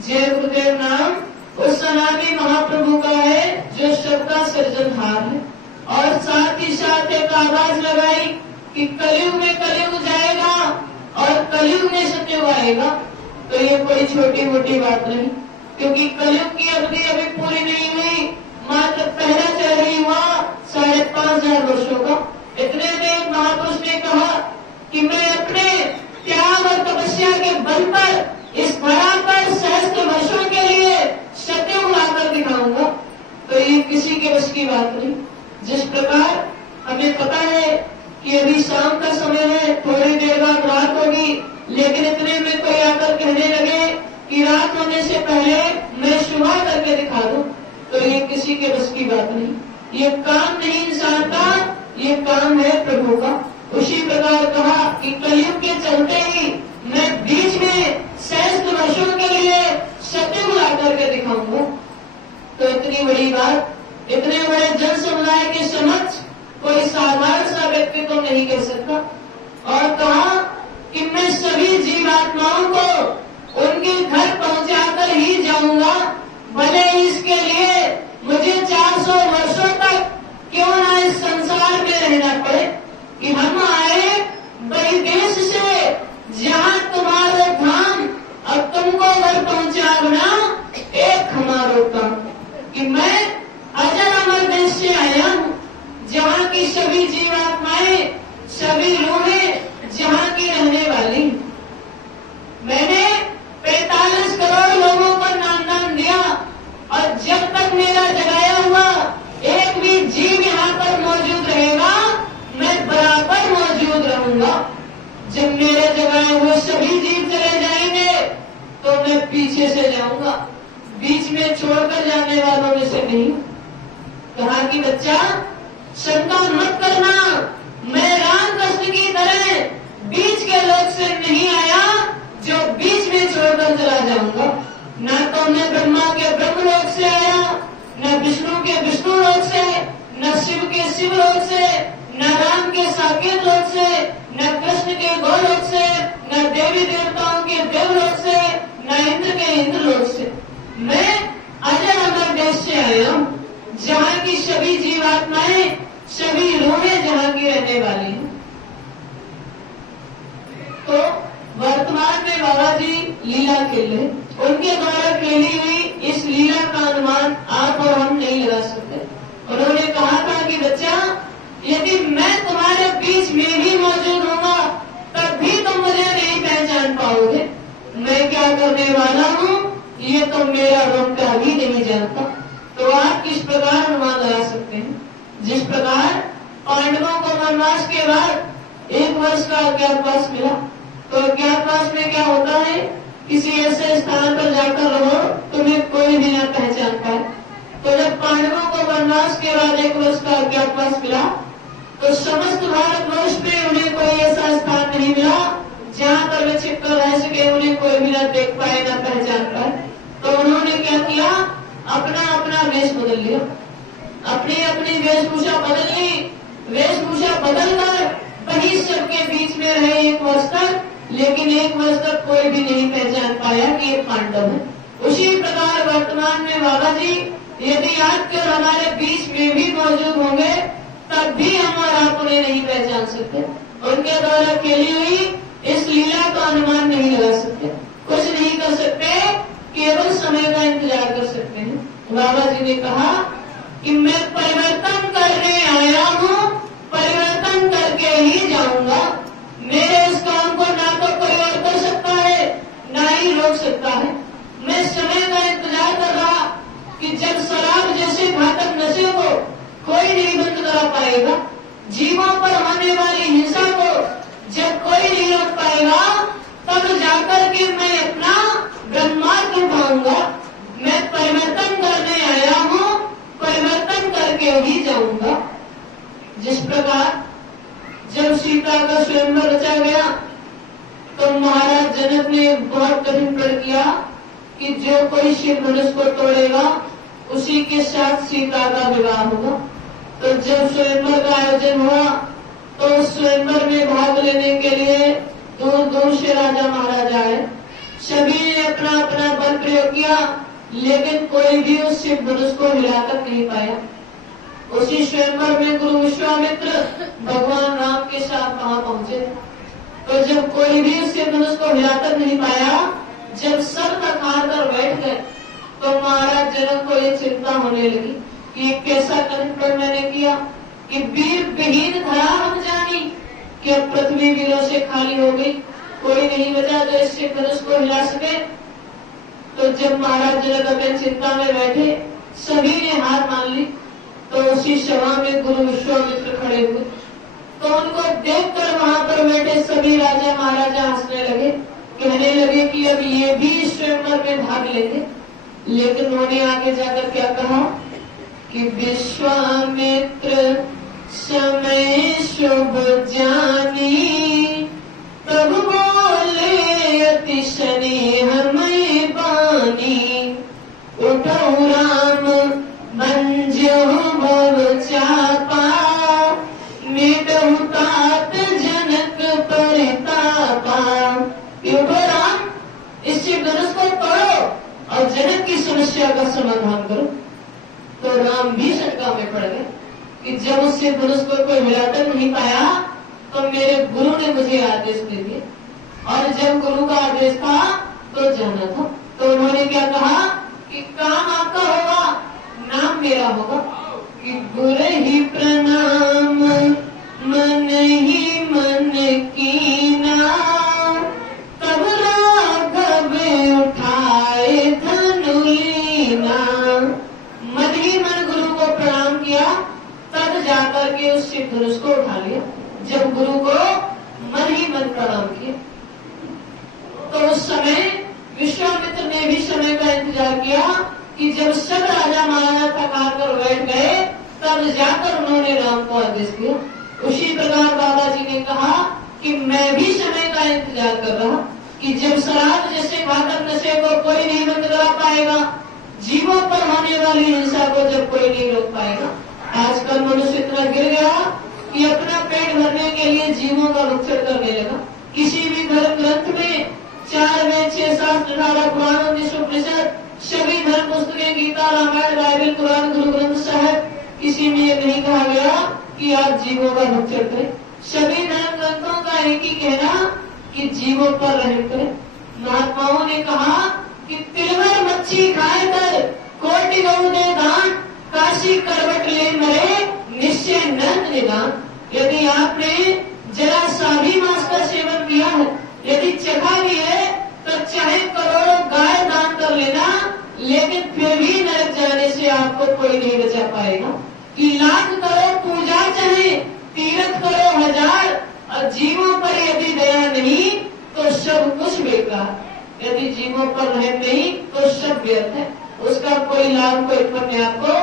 जय गुरुदेव नाम उस सनातनी महाप्रभु का है जो सबका सृजनहार है। और साथ ही साथ एक आवाज लगाई कि कलयुग में कलयुग जाएगा और कलयुग में सतयुग आएगा। तो ये कोई छोटी मोटी बात नहीं, क्योंकि कलयुग की अवधि अभी पूरी नहीं हुई, मात्र पहला चल ही हुआ 5,500 वर्षों का। इतने में महापुरुष ने कहा कि मैं अपने त्याग और तपस्या के बल पर इस धरा पर सहस्त्र वर्षों के लिए सतयुग लाकर दिखाऊंगा। तो ये किसी के बस की बात नहीं। जिस प्रकार हमें पता है कि अभी शाम का समय है, थोड़ी देर बाद रात होगी, लेकिन इतने में कोई आकर कहने लगे कि रात होने से पहले मैं सुबह करके दिखा दूं, तो ये किसी के बस की बात नहीं। ये काम नहीं इंसान का, ये काम है प्रभु का। उसी प्रकार कहा कि कलयुग के चलते ही मैं बीच में सहस्त्र वर्षों के लिए सतयुग ला करके दिखाऊंगा। तो इतनी बड़ी बात इतने बड़े जन समुदाय के समक्ष कोई साधारण सा व्यक्ति तो नहीं कह सकता। और कहा कि मैं सभी जीवात्माओं को उनके घर पहुंचाकर ही जाऊंगा, भले इसके लिए मुझे 400 वर्षों तक क्यों ना इस संसार में रहना पड़े। कि हम आए बड़ी देश से जहां तुम्हारे धाम और तुमको घर पहुंचाना एक हमारो काम। कि मैं अजर अमर देश से आया हूं, जहां की सभी जीवात्माएं सभी रूहें जहां की रहने वाली। मैंने 45 करोड़ लोगों को नाम दिया और जब तक मेरा जगाया हुआ एक भी जीव यहाँ पर मौजूद रहेगा, मैं बराबर मौजूद रहूंगा। जब मेरे जगाए हुए सभी जीव चले जाएंगे तो मैं पीछे से जाऊंगा, बीच में छोड़कर जाने वालों में से नहीं। कहा कि बच्चा शंका मत करना, मैं राम कृष्ण की तरह बीच के लोक से नहीं आया जो बीच में छोड़कर चला जाऊंगा। न तो मैं ब्रह्मा के ब्रह्म लोक से आया, न विष्णु के विष्णु लोक से, न शिव के शिव लोक से, न राम के साकेत लोक से, न कृष्ण के गोलोक से, न देवी देवताओं के देवलोक से, न इंद्र के इंद्र लोक से। मैं अजर अमर देश से आया हूं, जहां की सभी जीवात्माएं सभी रूहें जहां की रहने वाली हैं। तो वर्तमान में बाबा जी लीला खेल रहे, उनके द्वारा खेली हुई इस लीला का अनुमान आप और हम नहीं लगा सकते। उन्होंने कहा था कि बच्चा यदि मैं तुम्हारे बीच में भी मौजूद होगा तब भी तुम मुझे नहीं पहचान पाओगे। मैं क्या करने वाला हूं ये तो मेरा रंग का भी नहीं जानता। तो आप किस प्रकार अनुमान लगा सकते हैं? जिस प्रकार पांडवों को वनवास के बाद 1 वर्ष का अज्ञातवास मिला, तो अज्ञातवास में क्या होता है? किसी ऐसे स्थान पर जाकर रहो तुम्हें कोई भी न पहचान पाए। तो जब पांडवों को वनवास के बाद 1 वर्ष का अज्ञातवास मिला, तो समस्त भारतवर्ष में उन्हें कोई ऐसा स्थान नहीं मिला जहां पर वे छिपकर रह सके, उन्हें कोई भी न देख पाए न पहचान पाए। तो उन्होंने क्या किया? अपना अपना वेश बदल लिया, अपनी अपनी वेशभूषा बदल ली। वेशभूषा बदलकर वही सबके बीच में रहे 1 वर्ष तक, लेकिन 1 वर्ष तक कोई भी नहीं पहचान पाया कि ये पांडव है। उसी प्रकार वर्तमान में बाबा जी यदि आपके और हमारे बीच में भी मौजूद होंगे, तब भी हम और आप उन्हें नहीं पहचान सकते। उनके द्वारा खेली हुई इस लीला का अनुमान नहीं लगा सकते, कुछ नहीं कर सकते, केवल समय का इंतजार कर सकते हैं। बाबा जी ने कहा कि मैं परिवर्तन करने आया हूँ, परिवर्तन करके ही जाऊंगा। मेरे इस काम को ना तो कोई और कर सकता है, ना ही रोक सकता है। मैं समय का इंतजार कर रहा कि जब शराब जैसे घातक नशे को कोई नहीं बंद करा पाएगा, जीवों पर होने वाली हिंसा को जब कोई नहीं रोक पाएगा, तब जाकर के मैं अपना ब्रह्मास्त्र उठाऊंगा। मैं परिवर्तन करने आया हूँ, परिवर्तन करके ही जाऊंगा। जिस प्रकार जब सीता का स्वयंवर रचा गया, तो महाराज जनक ने बहुत कठिन कर किया कि जो कोई शिव धनुष को तोड़ेगा उसी के साथ सीता का विवाह होगा। तो जब स्वयंवर का आयोजन हुआ, तो उस स्वयंवर में भाग लेने के लिए दूर दूर से राजा महाराजा आए। सभी ने अपना अपना बल प्रयोग किया, लेकिन कोई भी उस शिव धनुष को हिलाकर नहीं पाया। उसी स्वयंवर में गुरु विश्वामित्र भगवान राम के साथ वहां पहुंचे। तो जब कोई भी उस शिव धनुष को हिलाकर नहीं पाया, जब सब थक हार कर बैठ गए, तो महाराज जनक को ये चिंता होने लगी कि कैसा कर्म मैंने किया कि वीर विहीन धरा हम जानी, कि अब पृथ्वी वीरों से खाली हो गई, कोई नहीं बचा जो इस शिव धनुष को हिला सके। तो जब महाराज जनक अपनी चिंता में बैठे, सभी ने हार मान ली। तो उसी सभा में गुरु विश्वामित्र खड़े हुए, तो उनको देखकर वहां पर बैठे सभी राजा महाराजा हंसने लगे, कहने लगे कि अब ये भी स्वयंवर में भाग लेंगे। लेकिन उन्होंने आगे जाकर क्या कहा कि विश्वामित्र समय शुभ जानी, तब बोले अति स्नेह मई बानी, उठो राम मंजो भव चापा, मिटहु तात जनक परितापा। उठो राम, इस शिव धनुष को तोड़ो और जनक की समस्या का समाधान करो। तो राम भी शंका में पड़ गए कि जब उस शिव धनुष को कोई हिलाकर नहीं पाया, तो मेरे गुरु ने मुझे आदेश दे दिए, और जब गुरु का आदेश था तो जाना था। तो उन्होंने क्या कहा कि काम आपका होगा, नाम मेरा होगा। कि गुरु ही प्रणाम मन ही मन कीना, तब राघव उठाए धनु लीना। मन ही मन गुरु को प्रणाम किया, तब जाकर के उस शिव धनुष को उठा लिया। जब गुरु को मन ही मन प्रणाम किया, तो उस समय विश्वामित्र ने भी समय का इंतजार किया कि जब सब राजा महाराजा थका कर बैठ गए, तब जाकर उन्होंने राम को आदेश दिया। उसी प्रकार बाबा जी ने कहा कि मैं भी समय का इंतजार कर रहा कि जब शराब जैसे घातक नशे को कोई नहीं बंद करा पाएगा, जीवों पर होने वाली हिंसा को जब कोई नहीं रोक पाएगा। आजकल मनुष्य इतना गिर गया कि अपना पेट भरने के लिए जीवों का भक्षण करने लगा। किसी भी धर्म ग्रंथ में 4 वेद 6 शास्त्र 18 पुराण 19 उपनिषद, सभी धर्म पुस्तकें गीता रामायण बाइबल कुरान गुरु ग्रंथ साहब, किसी में ये नहीं कहा गया कि आप जीवों का भक्षण करें। सभी धर्म ग्रंथों का एक ही कहना कि जीवों पर रहम करें। महात्माओं ने कहा कि तिलवर मच्छी खाए कर कोटि गऊ दे दान, काशी करवट ले मरे निश्चय नंद निदान। यदि आपने जरा सा भी मांस का सेवन किया है, यदि चखा भी है, तो चाहे करोड़ों गाय दान कर लेना, आपको कोई नहीं बचा पाएगा। कि लाख करो पूजा चाहे, तीर्थ करो 1000, और जीवों पर यदि दया नहीं तो सब कुछ बेकार। यदि जीवों पर रहम नहीं तो सब व्यर्थ है, उसका कोई लाभ कोई पुण्य आपको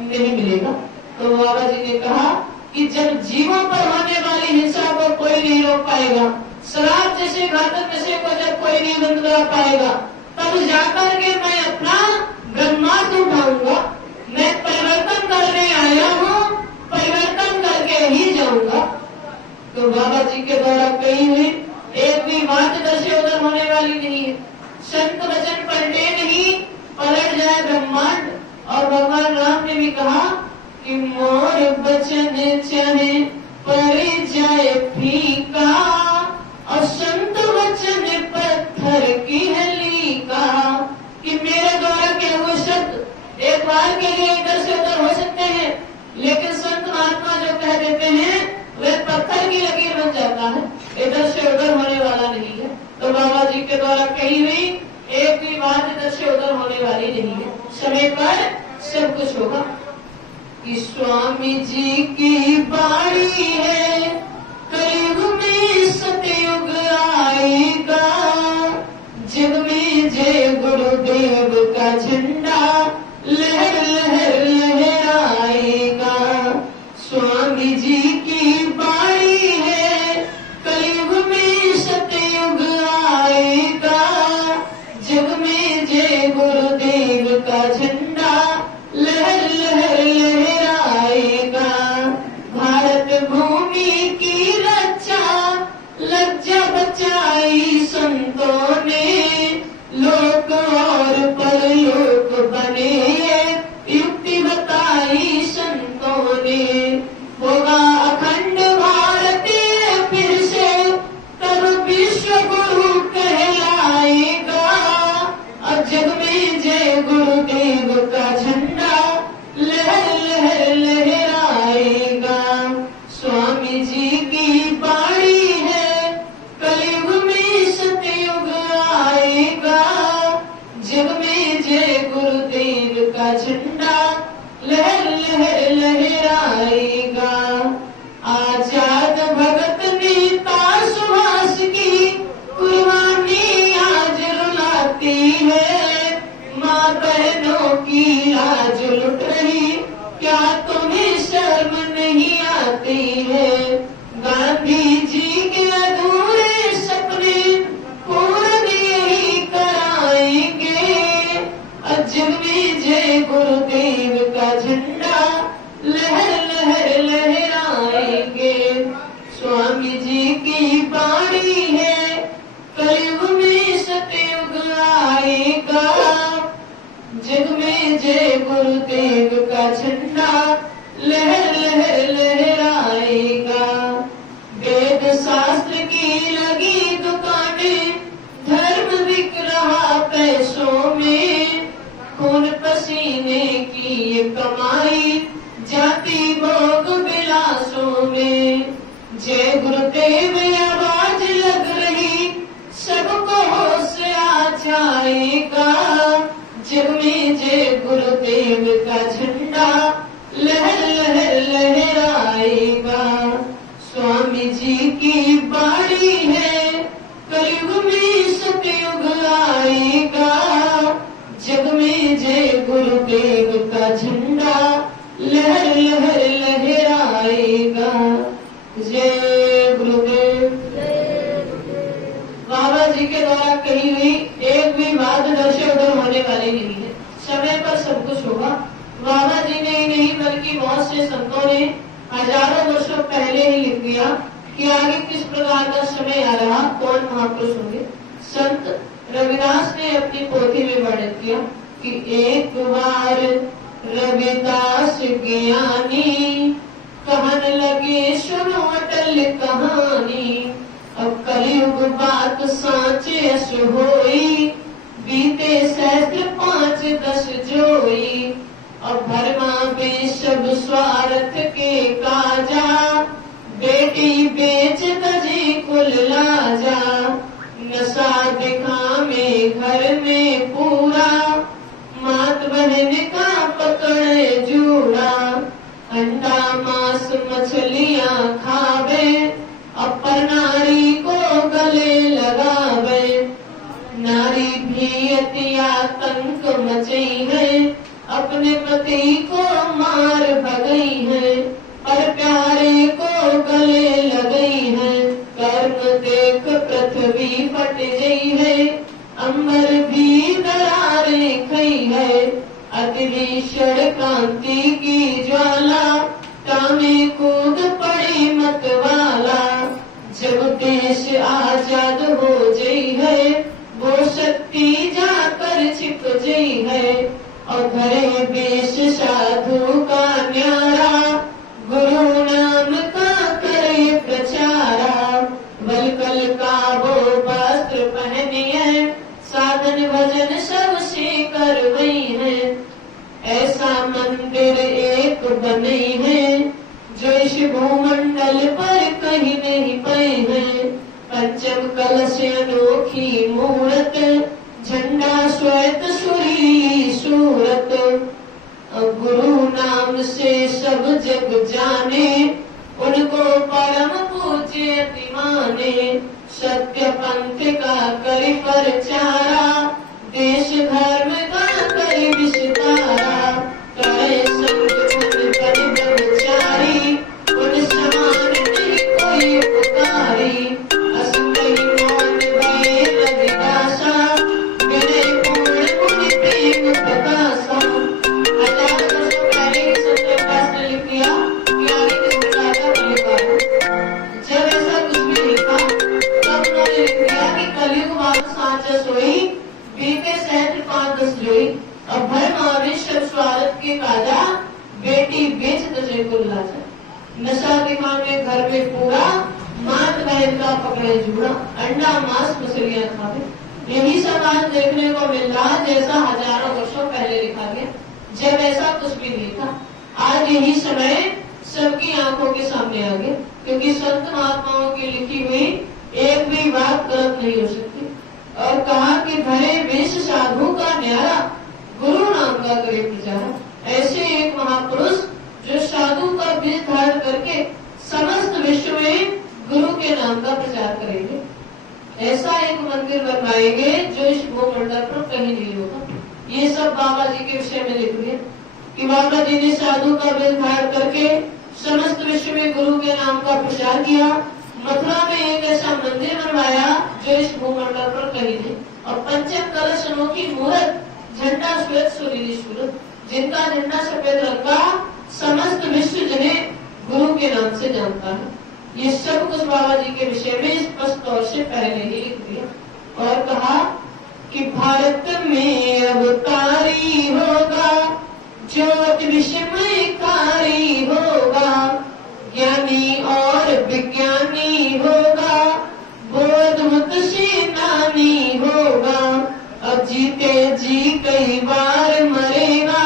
नहीं मिलेगा। तो बाबा जी ने कहा कि जब जीवों पर होने वाली हिंसा को कोई नहीं रोक पाएगा, शराब जैसे घातक नशे को जब कोई नहीं बंद करा पाएगा, तब जाकर के मैं अपना ब्रह्मास्त्र उठाऊंगा। मैं परिवर्तन करने आया हूँ, परिवर्तन करके ही जाऊंगा। तो बाबा जी के द्वारा कही हुई एक भी बात इधर से उधर होने वाली नहीं है। संत वचन पलटे नहीं, पलट जाए ब्रह्मांड। और भगवान राम ने भी कहा कि मोर वचन चाहे पर जाए फीका, और संत वचन पत्थर की है लीका। कि मेरे द्वारा के हुए शब्द एक बार के लिए इधर से उधर हो सकते हैं, लेकिन संत महात्मा जो कह देते हैं वह पत्थर की लकीर बन जाता है, इधर से उधर होने वाला नहीं है। तो बाबा जी के द्वारा कही हुई एक भी बात इधर से उधर होने वाली नहीं है, समय पर सब कुछ होगा। कि स्वामी जी की बाणी है, कलयुग में सतयुग आएगा, जग में जय गुरुदेव का झंडा लहर लहर लहराएगा। स्वामी जी की बाणी है, कलयुग में सतयुग आएगा, जग में जय गुरुदेव का झंडा लहर लहर लहराएगा। भारत भूमि की रक्षा लज्जा बचाई संतों ने, लोक और परलोक बने युक्ति बताई संतों ने। होगा अखंड भारतीय फिर से, तब विश्व गुरु कहलाएगा, और जग में जय गुरुदेव का झंडा लहर लहर लहराएगा। स्वामी जी की बाणी है, कलयुग में सतयुग आएगा, जग में जय गुरुदेव का झंडा लहर लहर लहराएगा। आजाद भगत नेता सुभाष की कुर्बानी आज रुलाती है, माँ बहनों की लाज लुट रही, क्या तुम्हें शर्म नहीं आती है। गांधी जी के अधूरे सपने पूर्ण यही कराएंगे, जग में जय गुरुदेव का झंडा लहर लहर लहराएंगे। स्वामी जी की बाणी है, कलयुग में सतयुग आएगा, जग में जय गुरुदेव का झंडा लहर लहर लहराएगा। वेद शास्त्र की लगी दुकानें, धर्म बिक रहा पैसों में, खून पसीने की ये कमाई जाती भोग विलासों में। जय गुरुदेव आवाज लग रही, सबको होश आ जाएगा, जग में जय गुरुदेव का झंडा लहर लहर लहराएगा। स्वामी जी की बाणी है, कलयुग में सतयुग आएगा, जग में जय गुरुदेव का झंडा लहर लहर लहराएगा। जय गुरुदेव। बाबा जी के द्वारा कही हुई एक भी बात इधर से उधर होने वाली नहीं है, समय पर सब कुछ होगा। बाबा जी ने ही नहीं बल्कि बहुत से संतों ने हजारों वर्षों पहले ही लिख दिया कि आगे किस प्रकार का समय आ रहा, कौन महापुरुष होंगे। संत रविदास ने अपनी पोथी में वर्णन किया कि एक बार रविदास ज्ञानी, कहन लगे सुनो अटल कहानी। अब कलयुग बात साँचे अस होई, बीते सहस्त्र 5-10 जोई। अब भरमा में सब स्वार्थ के काजा, बेटी बेच तजी कुल लाजा। नशा दिखा में घर में पूरा, मात बहन का पकड़े अंडा मांस मछलियां खावे, अपर नारी को गले लगावे। नारी भी अति आतंक मचई है, अपने पति को मार भगई है। पर प्यारे को गले लगई है, कर्म देख पृथ्वी फट गई है। अंबर भी दरारे खई है, अति भीषण क्रांति की ज्वाला। तामे कूद पड़ी मतवाला, जब देश आजाद हो गई है, वो शक्ति जाकर छिप गई है। और धरे बेश साधु का न्यारा, गुरु नाम का करे प्रचारा। वलकल का वो वस्त्र पहनिए, साधन भजन सब से करवई है। ऐसा मंदिर एक बने है, जो इस भूमंडल पर कहीं नहीं पाए हैं। पंचम कलश अनोखी मूरत, झंडा श्वेत सुरीली सूरत। गुरु नाम से सब जग जाने, उनको परम पूज्य अति माने। सत्य पंथ का करे प्रचारा, देश धर्म का करे विस्तारा। करे संग उन कर ब्रह्मचारी, उन समान नहीं कोई उपकारी। असंग मौन भये न विनाशा, विनय पूर्ण गुण प्रेम प्रकाशा। 1000 वर्षों पहले ही संत व्यास ने लिख दिया कि आगे किस प्रकार का कलयुग आएगा। जब ऐसा कुछ भी नहीं था, तब उन्होंने लिख दिया कि कलयुग वाल सांचा सोई, बीते सहस्त्र 5-10 जोई। अब भर मावेश सब स्वार्थ के काजा, बेटी बेच तुझे कुल लाजा। नशा दिखाने घर में पूरा, मात बहन का पकड़े जूड़ा। अंडा मांस मछलियां खावे। यही सब आज देखने को मिल रहा, जैसा हजारों वर्षों पहले लिखा गया, जब ऐसा कुछ भी नहीं था। आज यही समय सबकी आंखों के सामने आ गया, क्योंकि संत महात्माओं की लिखी हुई एक भी बात गलत नहीं हो सकती। और कहा कि भले वेश साधु का न्यारा, गुरु नाम का करे प्रचारा। ऐसे एक महापुरुष जो साधु का वेश धारण करके समस्त विश्व में गुरु के नाम का प्रचार करेंगे। ऐसा एक मंदिर बनवाएंगे जो इस भूमंडल पर कहीं नहीं होगा। ये सब बाबा जी के विषय में लिख दिया कि बाबा जी ने साधु का वेश धारण करके समस्त विश्व में गुरु के नाम का प्रचार किया। मथुरा में एक ऐसा मंदिर बनवाया जो इस भूमंडल पर कहीं नहीं। और पंचम कलश अनोखी मूर्त, झंडा श्वेत सुरीली सूरत, जिनका झंडा सफेद रंग का, समस्त विश्व जिन्हें गुरु के नाम से जानता है। ये सब कुछ बाबा जी के विषय में स्पष्ट तौर से पहले ही लिख दिया। और कहा कि भारत में अवतारी होगा, ज्योत विस्मयकारी होगा। ज्ञानी और विज्ञानी होगा, बोधमुत सेनानी होगा। अब जीते जी कई बार मरेगा,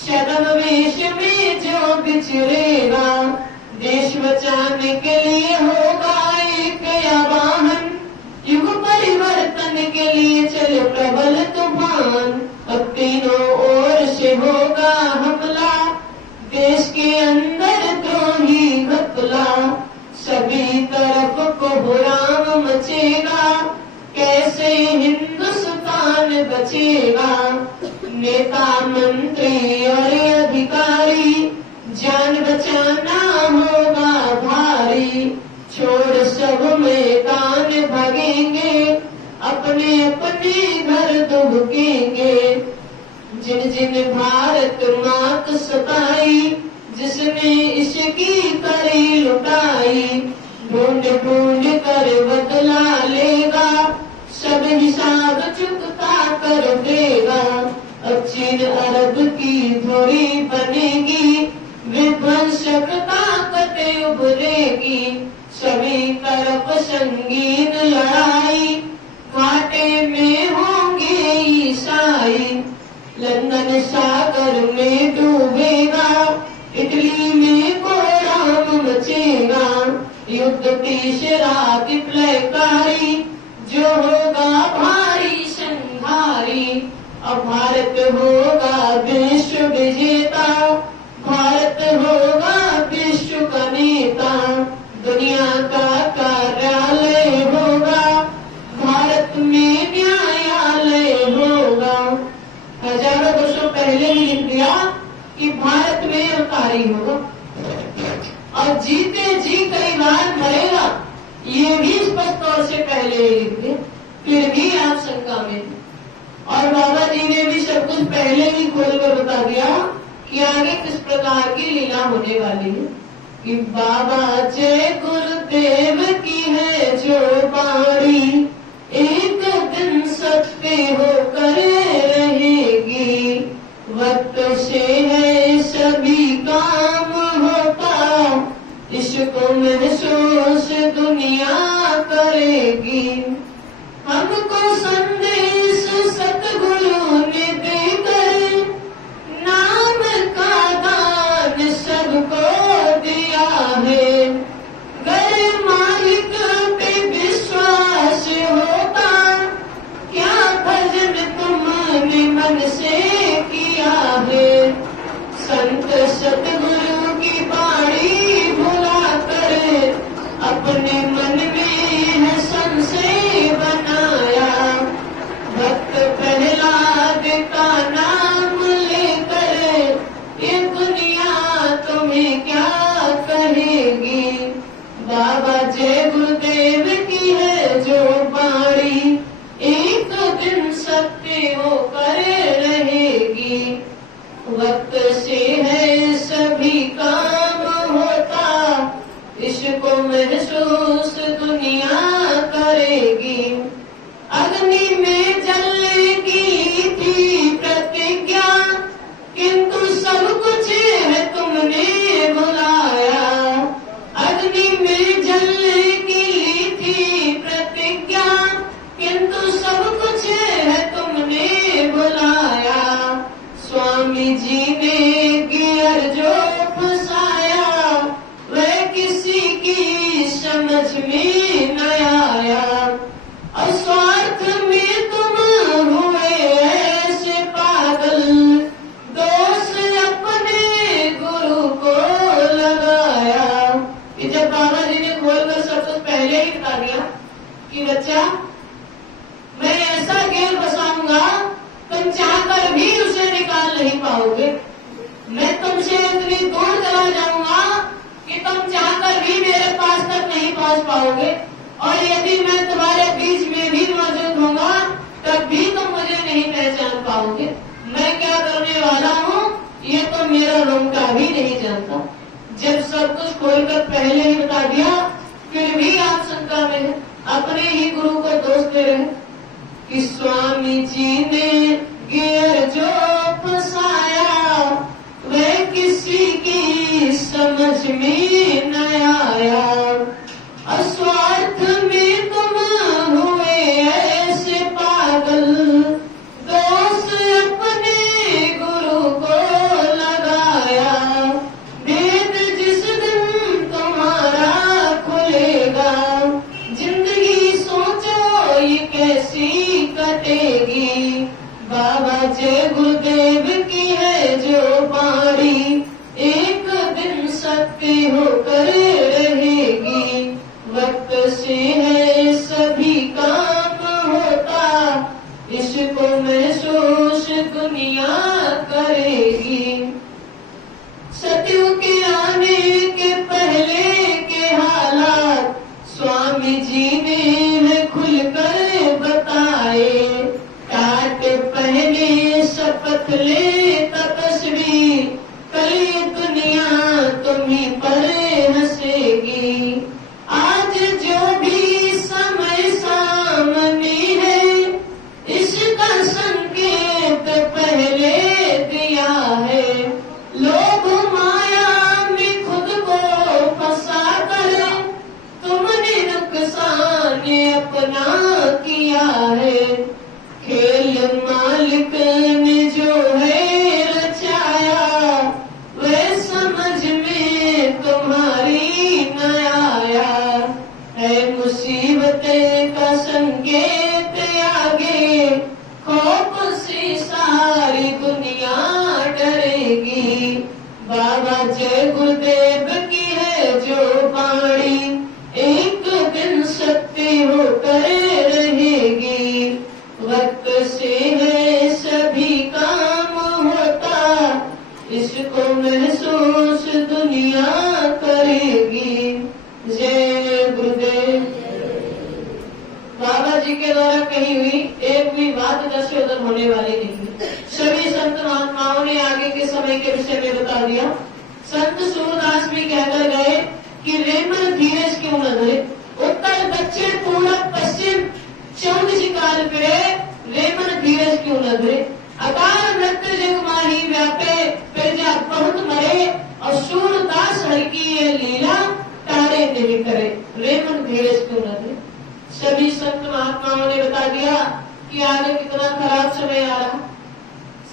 छद्म वेश में जो बिछड़ेगा। देश बचाने के लिए होगा एक आवाहन, युग परिवर्तन के लिए चले प्रबल तूफान। अब तीनों ओर से होगा हमला, देश के अंदर द्रोही घपला। सभी तरफ को बुराम मचेगा, कैसे हिंदुस्तान बचेगा। नेता मंत्री और अधिकारी, जान बचाना होगा भारी। छोड़ सब मैदान भागेंगे, अपने अपने घर दुबकेंगे। जिन जिन भारत मात सताई, जिसने इसकी करी लुटाई। ढूंढ ढूंढ कर बदला लेगा, सब हिसाब चुकता कर देगा। अब चीन अरब की धुरी बनेगी, विध्वंसक ताकतें उभरेगी। सभी तरफ संगीन लड़ाई, घाटे में होंगे ईसाई। लंदन सागर में डूबेगा, इटली में कोहराम मचेगा। युद्ध तीसरा विप्लवकारी, जो होगा भारी संहारी। अब भारत होगा विश्व विजेता, भारत होगा पहले ही लिख दिया कि भारत में अवतारी होगा और जीते जी कई बार मरेगा, ये भी स्पष्ट तौर से पहले ही लिख दिया। फिर भी आप शंका में, और बाबा जी ने भी सब कुछ पहले ही खोलकर बता दिया कि आगे किस प्रकार की लीला होने वाली है। कि बाबा जय गुरुदेव की है जो बाणी, एक दिन सत्य होकर रहेगी। वक्त से है सभी काम होता, इसको महसूस दुनिया करेगी। हमको संदेश सतगुरु ने देकर नाम का दान सबको दिया है। गर मालिक पे विश्वास होता, क्या भजन तुमने मन से किया है। संत सतगुरु की बाणी भुलाकर अपने मन में है संशय बनाया। भक्त प्रहलाद का नाम लेकर ये दुनिया तुम्हें क्या कहेगी। बाबा जय गुरुदेव की है जो बाणी, एक दिन सत्य होकर रहेगी। वक्त से है सभी काम होता, इसको महसूस दुनिया करेगी। अग्नि में जलने की थी प्रतिज्ञा, किंतु सब कुछ है तुमने भुलाया। अग्नि में जलने की थी प्रतिज्ञा, किंतु सब कुछ है तुमने भुलाया। स्वामी जी ने गियर जो फंसाया, वह किसी की समझ में न आया। और स्वार्थ में तुम हुए ऐसे पागल, दोष अपने गुरु को लगाया। कि जब बाबा जी ने खोलकर सब कुछ पहले ही बता दिया कि बच्चा मैं ऐसा गेर बसाऊंगा तुम चाहकर भी उसे निकाल नहीं पाओगे। मैं तुमसे इतनी दूर चला जाऊंगा कि तुम चाहकर भी मेरे पास तक नहीं पहुंच पाओगे, और यदि मैं तुम्हारे बीच में भी मौजूद होगा तब भी तुम मुझे नहीं पहचान पाओगे। मैं क्या करने वाला हूँ ये तो मेरा रोंगटा भी नहीं जानता। जब सब कुछ खोलकर पहले ही बता दिया, फिर भी आप शंका में हैं, अपने ही गुरु को दोष दे रहे हैं। कि स्वामी जी ने गियर जो फंसाया, वह किसी की समझ में न आया। अस्वार्थ में तुम हुए ऐसे पागल, दोष अपने गुरु को लगाया। भेद जिस दिन तुम्हारा खुलेगा, जिंदगी सोचो ये कैसी कटेगी। बाबा जय गुरुदेव की है जो बाणी, एक दिन सत्य होकर रहेगी। वक्त से है सभी काम होता, इसको महसूस दुनिया करेगी। सतयुग के आने के पहले के हालात स्वामी जी ने खुलकर बताए। टाट पहने शपथ ले तपस्वी, कल ये दुनिया तुम्हीं पर हंसेगी। आज जो भी समय सामने है, इसका संकेत पहले दिया है। लोभ माया में खुद को फंसा कर तुमने नुकसान अपना किया है। खेल मालिक ने जो है रचाया, वह समझ में तुम्हारी न आया। है मुसीबतें का संकेत आगे, खौफ से सारी दुनिया डरेगी। बाबा जय गुरुदेव की है जो बाणी, एक दिन सत्य होकर रहेगी। वक्त से है सभी काम होता, इसको महसूस दुनिया करेगी। जय गुरुदेव। बाबा जी के द्वारा कही हुई एक भी बात दस्योदर होने वाली नहीं है। सभी संत महात्माओं ने आगे के समय के विषय में बता दिया। संत सूरदास भी कहकर गए कि रेमन धीरज क्यों न धरे, उत्तर दक्षिण पूर्व पश्चिम 24 काल फिरे, रेमन धीरज क्यों न धरे। अकाल मृत्यु जग माही व्यापे, प्रजा बहुत मरे, और सूरदास हर की ये लीला तारे नहीं करे, रेमन धीरज क्यों न धरे। सभी संत महात्माओं ने बता दिया कि आगे कितना खराब समय आ रहा।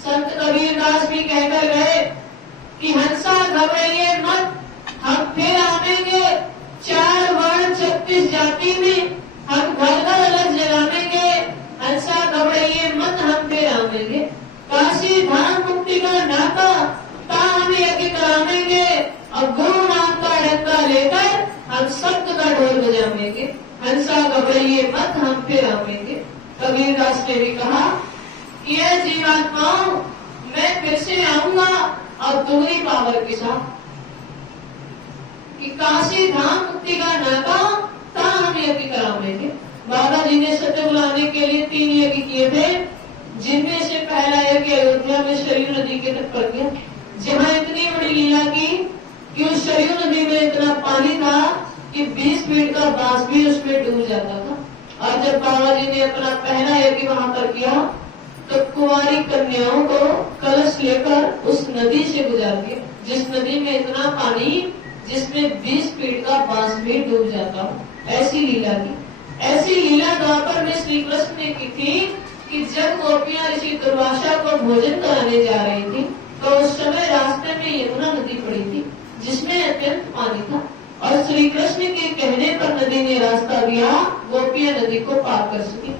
संत कबीरदास भी कहकर गए कि हंसा घबराइए मत, हम फिर आवेंगे 4 वर्ण 36 जाति में, हम घर घर अलग जगावेंगे। हंसा घबराइए मत, हम फिर आवेंगे। काशी धाम मुक्ति का नाता ता हम यज्ञ करावेंगे, और गुरु नाम का डंका लेकर हम शब्द का ढोल बजावेंगे। हंसा घबराइए मत, हम फिर आवेंगे। कबीरदास ने भी कहा कि ये जीवात्माओं, मैं फिर से आऊंगा और दुगनी पावर के साथ, कि काशी धाम मुक्ति का नाका ता हम यज्ञ करावेंगे। बाबा जी ने सत्य बुलाने के लिए 3 यज्ञ किए थे, जिनमें से पहला यज्ञ अयोध्या में सरयू नदी के तट पर किया, जहाँ इतनी बड़ी लीला की कि उस सरयू नदी में इतना पानी था कि 20 फीट का बांस भी उसमें डूब जाता था। और जब बाबा जी ने अपना पहला यज्ञ वहां पर किया, तो कुंवारी कन्याओं को कलश लेकर उस नदी से गुजार दिया, जिस नदी में इतना पानी जिसमें 20 फीट का बांस भी डूब जाता हो। ऐसी लीला की। ऐसी लीला द्वापर में श्री कृष्ण ने की थी कि जब गोपियां ऋषि दुर्वासा को भोजन कराने जा रही थी, तो उस समय रास्ते में यमुना नदी पड़ी थी, जिसमें अत्यंत पानी था, और श्री कृष्ण के कहने पर नदी ने रास्ता दिया, गोपियां नदी को पार कर सकी।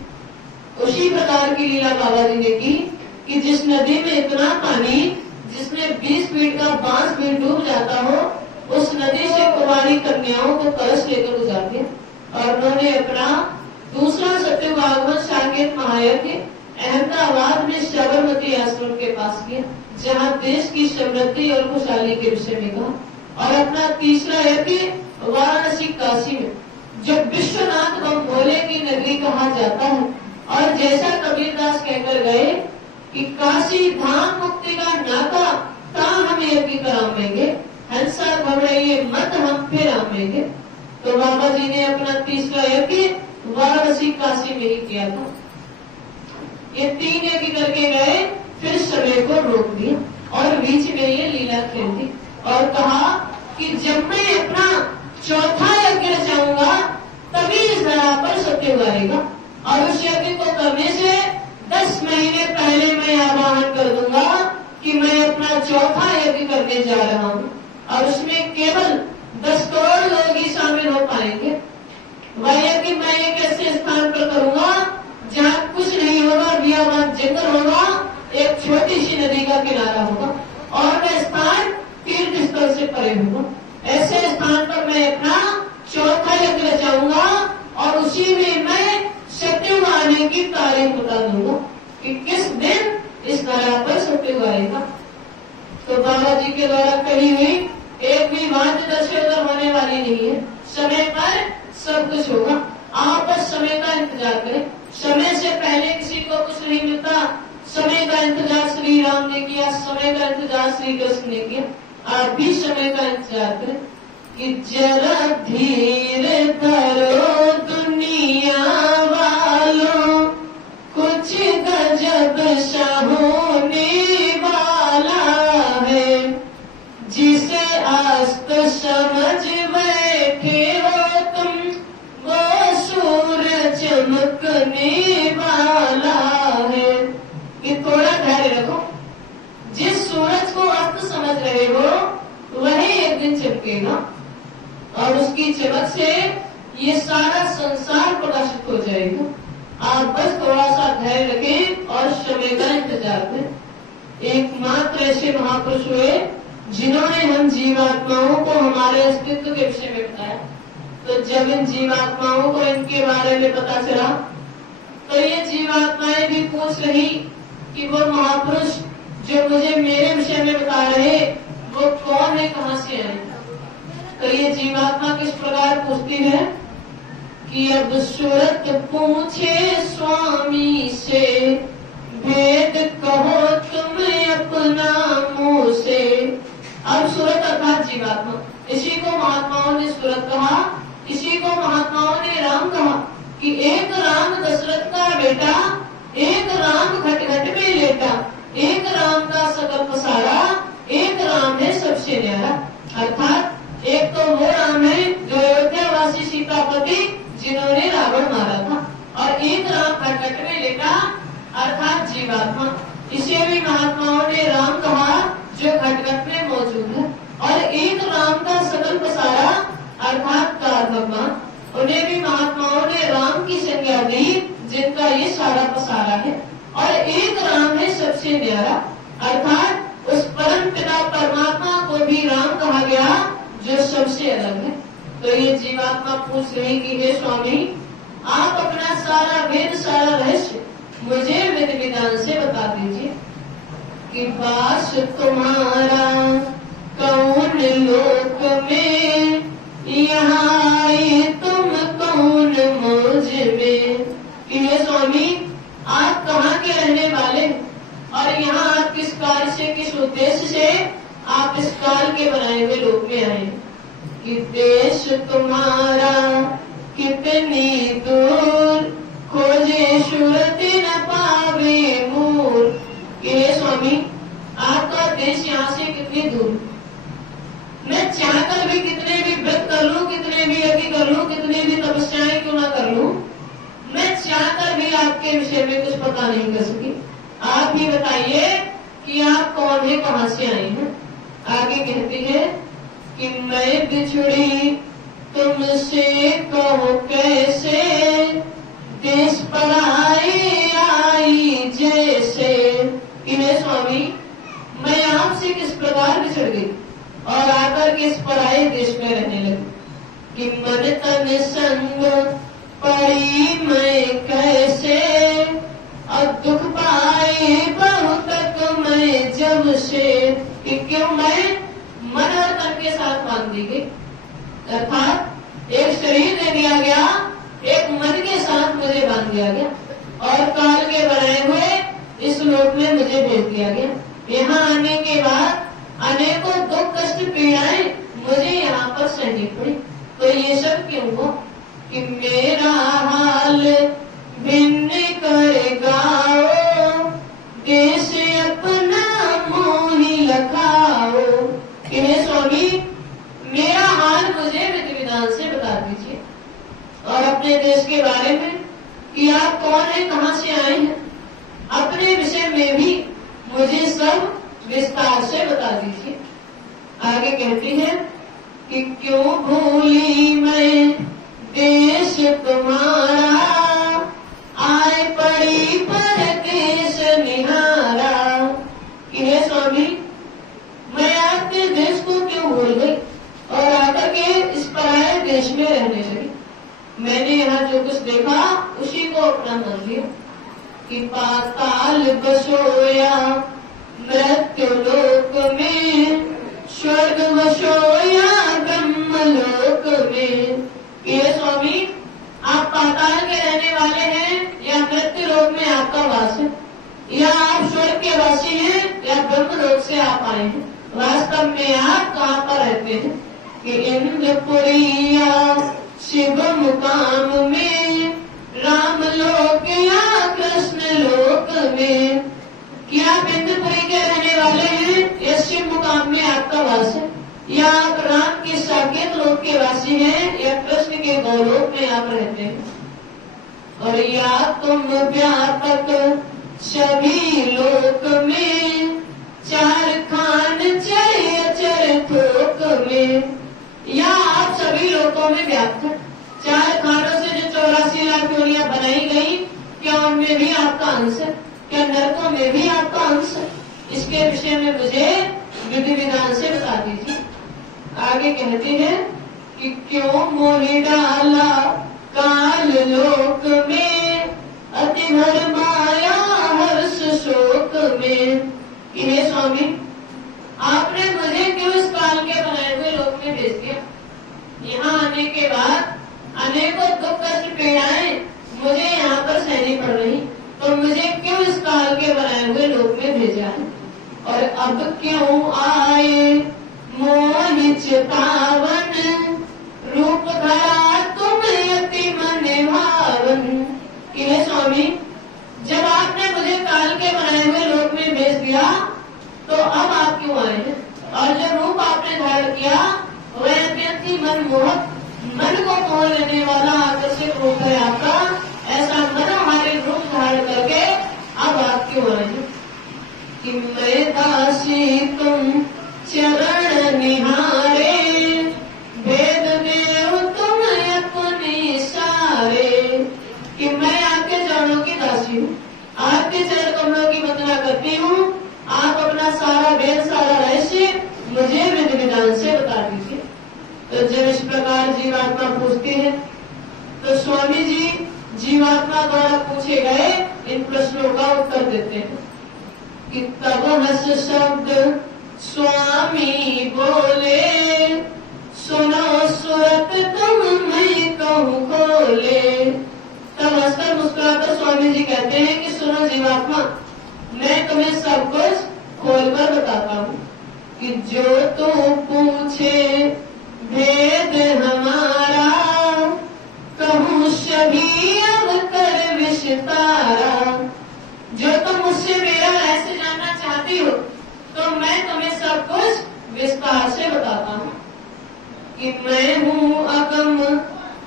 उसी प्रकार की लीला बाबा जी ने की कि जिस नदी में इतना पानी जिसमें 20 फीट का बांस भी डूब जाता हो, उस नदी से कुंवारी कन्याओं को कलश लेकर गुजार दिया। और उन्होंने अपना दूसरा सत्युग आगमन साकेत महायज्ञ अहमदाबाद में साबरमती आश्रम के पास किया, जहाँ देश की समृद्धि और खुशहाली के विषय में कहा। और अपना तीसरा यज्ञ वाराणसी काशी में, जो विश्वनाथ बम भोले की नगरी कहा जाता है, और जैसा कबीरदास कहकर गए कि काशी धाम मुक्ति का नाका ता हम यज्ञ करावेंगे, हंसा घबराइए मत, हम फिर आवेंगे। तो बाबा जी ने अपना तीसरा यज्ञ वाराणसी काशी में ही किया था। ये 3 यज्ञ करके गए, फिर समय को रोक दिया और बीच में ये लीला खेल दी, और कहा कि जब मैं अपना चौथा यज्ञ रचाऊंगा तभी इस धरा पर सत्य आएगा, और उस यज्ञ को करने से 10 महीने पहले मैं आह्वान कर दूंगा कि मैं अपना चौथा यज्ञ करने जा रहा हूँ, और उसमें केवल 10 करोड़ लोग ही शामिल हो पाएंगे। वह यज्ञ मैं एक ऐसे स्थान पर करूंगा जहाँ कुछ नहीं होगा, बियाबान जंगल होगा, एक छोटी सी नदी का किनारा होगा, और वह स्थान तीर्थ स्थल से परे होगा। ऐसे स्थान पर मैं अपना चौथा यज्ञ रचाऊंगा, और उसी में मैं सत्युग आने की तारीख बता दूंगा कि किस दिन इस धरा पर सत्युग आएगा। तो बाबा जी के द्वारा कही हुई एक भी बात दस्योदर होने वाली नहीं है। समय पर सब कुछ होगा, आप बस समय का इंतजार करें। समय से पहले किसी को कुछ नहीं मिलता। समय का इंतजार श्री राम ने किया, समय का इंतजार श्री कृष्ण ने किया, आप भी समय का इंतजार करें कि जरा धीरे धरो दुनिया वालों, कुछ गजब सा होने वाला है, जिसे आस्त समझ बैठे हो तुम, वो सूरज चमकने वाला है। ये थोड़ा धैर्य रखो, जिस सूरज को अस्त समझ रहे हो वही एक दिन चमकेगा, और उसकी चमक से ये सारा संसार प्रकाशित हो जाएगा। आप बस थोड़ा सा धैर्य रखें और समय का इंतजार करें। एकमात्र ऐसे महापुरुष हुए जिन्होंने हम जीवात्माओं को हमारे अस्तित्व के विषय में बताया। तो जब इन जीवात्माओं को इनके बारे में पता चला, तो ये जीवात्माएं भी पूछ रही कि वो महापुरुष जो मुझे मेरे विषय में बता रहे वो कौन है, कहां से आए। तो ये जीवात्मा किस प्रकार पूछती है कि अब सूरत पूछे स्वामी से, भेद कहो तुम अपना मुंह से। अब सूरत अर्थात जीवात्मा, इसी को महात्माओं ने सूरत कहा, इसी को महात्माओं ने राम कहा कि एक राम दशरथ का बेटा, एक राम घट घट में लेटा, एक राम का सकल पसारा, एक राम है सबसे न्यारा। अर्थात एक तो वो राम है जो अयोध्यावासी सीतापति जिन्होंने रावण मारा था, और एक राम घट घट में लेटा अर्थात जीवात्मा, इसे भी महात्माओं ने राम कहा जो घट घट में मौजूद है। और एक राम का सकल पसारा अर्थात कार भगवान, उन्हें भी महात्माओं ने राम की संज्ञा दी जिनका ये सारा पसारा है। और एक राम है सबसे न्यारा, अर्थात उस परम पिता परमात्मा को भी राम कहा गया जो सबसे अलग है। तो ये जीवात्मा पूछ रही कि हे स्वामी, आप अपना सारा वेद, सारा रहस्य मुझे विधि विधान से बता दीजिए कि वास तुम्हारा कौन लोक में, यहाँ आए तुम कौन मौज में। कि हे स्वामी, आप कहाँ के रहने वाले और यहाँ आप किस कार्य से, किस उद्देश्य से आप इस काल के बनाए हुए लोक में आए। कि देश तुम्हारा कितनी दूर, खोजे सूरति न पावे मूर। कि हे स्वामी, आपका देश यहाँ से कितनी दूर, मैं चाहकर भी कितने भी व्रत कर लूं, कितने भी यज्ञ कर लूं, कितनी भी तपस्याएं क्यों ना कर लूं, मैं चाहकर भी आपके विषय में कुछ पता नहीं कर सकी। आप ही बताइए कि आप कौन है, कहां से आए हैं। आगे कहती है कि मैं बिछुड़ी तुमसे कहो कैसे, देश पराए आई जैसे। इन्हें स्वामी, मैं आपसे किस प्रकार बिछड़ गई और आकर के इस पराए देश में रहने लगी। कि मन तन संग पड़ी मैं कैसे, और दुख पाए बहुत तक मैं जब से। कि क्यों मैं मन और तन के साथ बांध दी गई, अर्थात एक शरीर दे दिया गया, एक मन के साथ मुझे बांध दिया गया, और काल के बनाए हुए इस लोक में मुझे भेज दिया गया। यहाँ आने के बाद अनेकों दुख कष्ट पीड़ाएं मुझे यहाँ पर सहनी पड़ी। तो ये सब क्यों हुआ कि मेरा हाल भिन्न कर गाओ, देश अपना मोहि लखाओ। कि हे स्वामी, मेरा हाल मुझे विधि विधान से बता दीजिए, और अपने देश के बारे में कि आप कौन है, कहां से आए हैं, अपने विषय में भी मुझे सब विस्तार से बता दीजिए। आगे कहती है कि क्यों भूली मैं देश तुम्हारा, आए पड़ी परदेश निहारा। कि हे स्वामी, मैं आपके देश को क्यों भूल गई और आकर के इस पराये देश में रहने लगी। मैंने यहाँ जो कुछ देखा उसी को अपना मान लिया। कि पाताल बसोया मृत्यु लोक में, स्वर्ग बसोया ब्रह्म लोक में। ये स्वामी, आप पाताल के रहने वाले हैं या मृत्यु लोक में आपका वास है, या आप स्वर्ग के वासी हैं या ब्रह्म लोक से आप आए हैं। वास्तव में आप कहाँ पर रहते हैं। कि इंद्रपुरिया शिव मुकाम में, राम लोक या कृष्ण लोक में। क्या आप इंद्रपुरी के रहने वाले हैं या शिव मुकाम में आपका वास है, या आप राम के साकेत लोक के वासी हैं या कृष्ण के गौलोक में आप रहते हैं। और या तुम व्यापक सभी लोक में, चार खान चढ़े अचर थोक में। या आप सभी लोकों में व्याप्त हैं, चार खानों से जो 84 लाख योनियां बनाई गई, क्या उनमें भी आपका अंश है, क्या नरकों में भी आपका अंश है। इसके विषय में मुझे विधि विधान से बता दीजिए। आगे कहते हैं कि क्यों मोहि डाला काल लोक में, अति भर माया हर्ष शोक में। कि हे स्वामी, आपने मुझे क्यों इस काल के बनाए हुए लोक में भेज दिया? यहाँ आने के बाद अनेकों दुख कष्ट पीड़ाएं मुझे यहाँ पर सहनी पड़ रही, तो मुझे क्यों इस काल के बनाए हुए लोक में भेजा है? और अब क्यों आए मोहि चितावन, रूप धरा तुम अति मन भावन। कि हे स्वामी, जब आपने मुझे काल के बनाए हुए लोक में भेज दिया तो अब आप क्यों आए हैं? और जो रूप आपने धारण किया वह अत्यंत ही मनमोहक, मन को मोह लेने वाला आकर्षक रूप है आपका। ऐसा मनोहारी रूप धारण करके अब आप क्यों आए हैं? कि मैं दासी तुम चरण निहारे, भेद देव तुम अपने सारे। कि मैं आपके चरणों की दासी हूँ, आपके चरण कमलों की वंदना करती हूँ। आप अपना सारा वेद, सारा रहस्य मुझे विधि विधान से बता दीजिए। तो जब इस प्रकार जीवात्मा पूछती है तो स्वामी जी जीवात्मा द्वारा पूछे गए इन प्रश्नों का उत्तर देते हैं कि तब हस शब्द स्वामी बोले, सुनो सुरत तुम मैं कहूँ खोले। तब हंसकर मुस्कुराकर स्वामी जी कहते हैं कि सुनो जीवात्मा, मैं तुम्हें सब कुछ खोलकर बताता हूँ कि जो तू पूछे भेद हमारा, कहूँ सभी अब कर विस्तारा। जो तुम मुझसे मेरा रहस्य जानना चाहती हो तो मैं तुम्हें सब कुछ विस्तार से बताता हूँ कि मैं हूँ अगम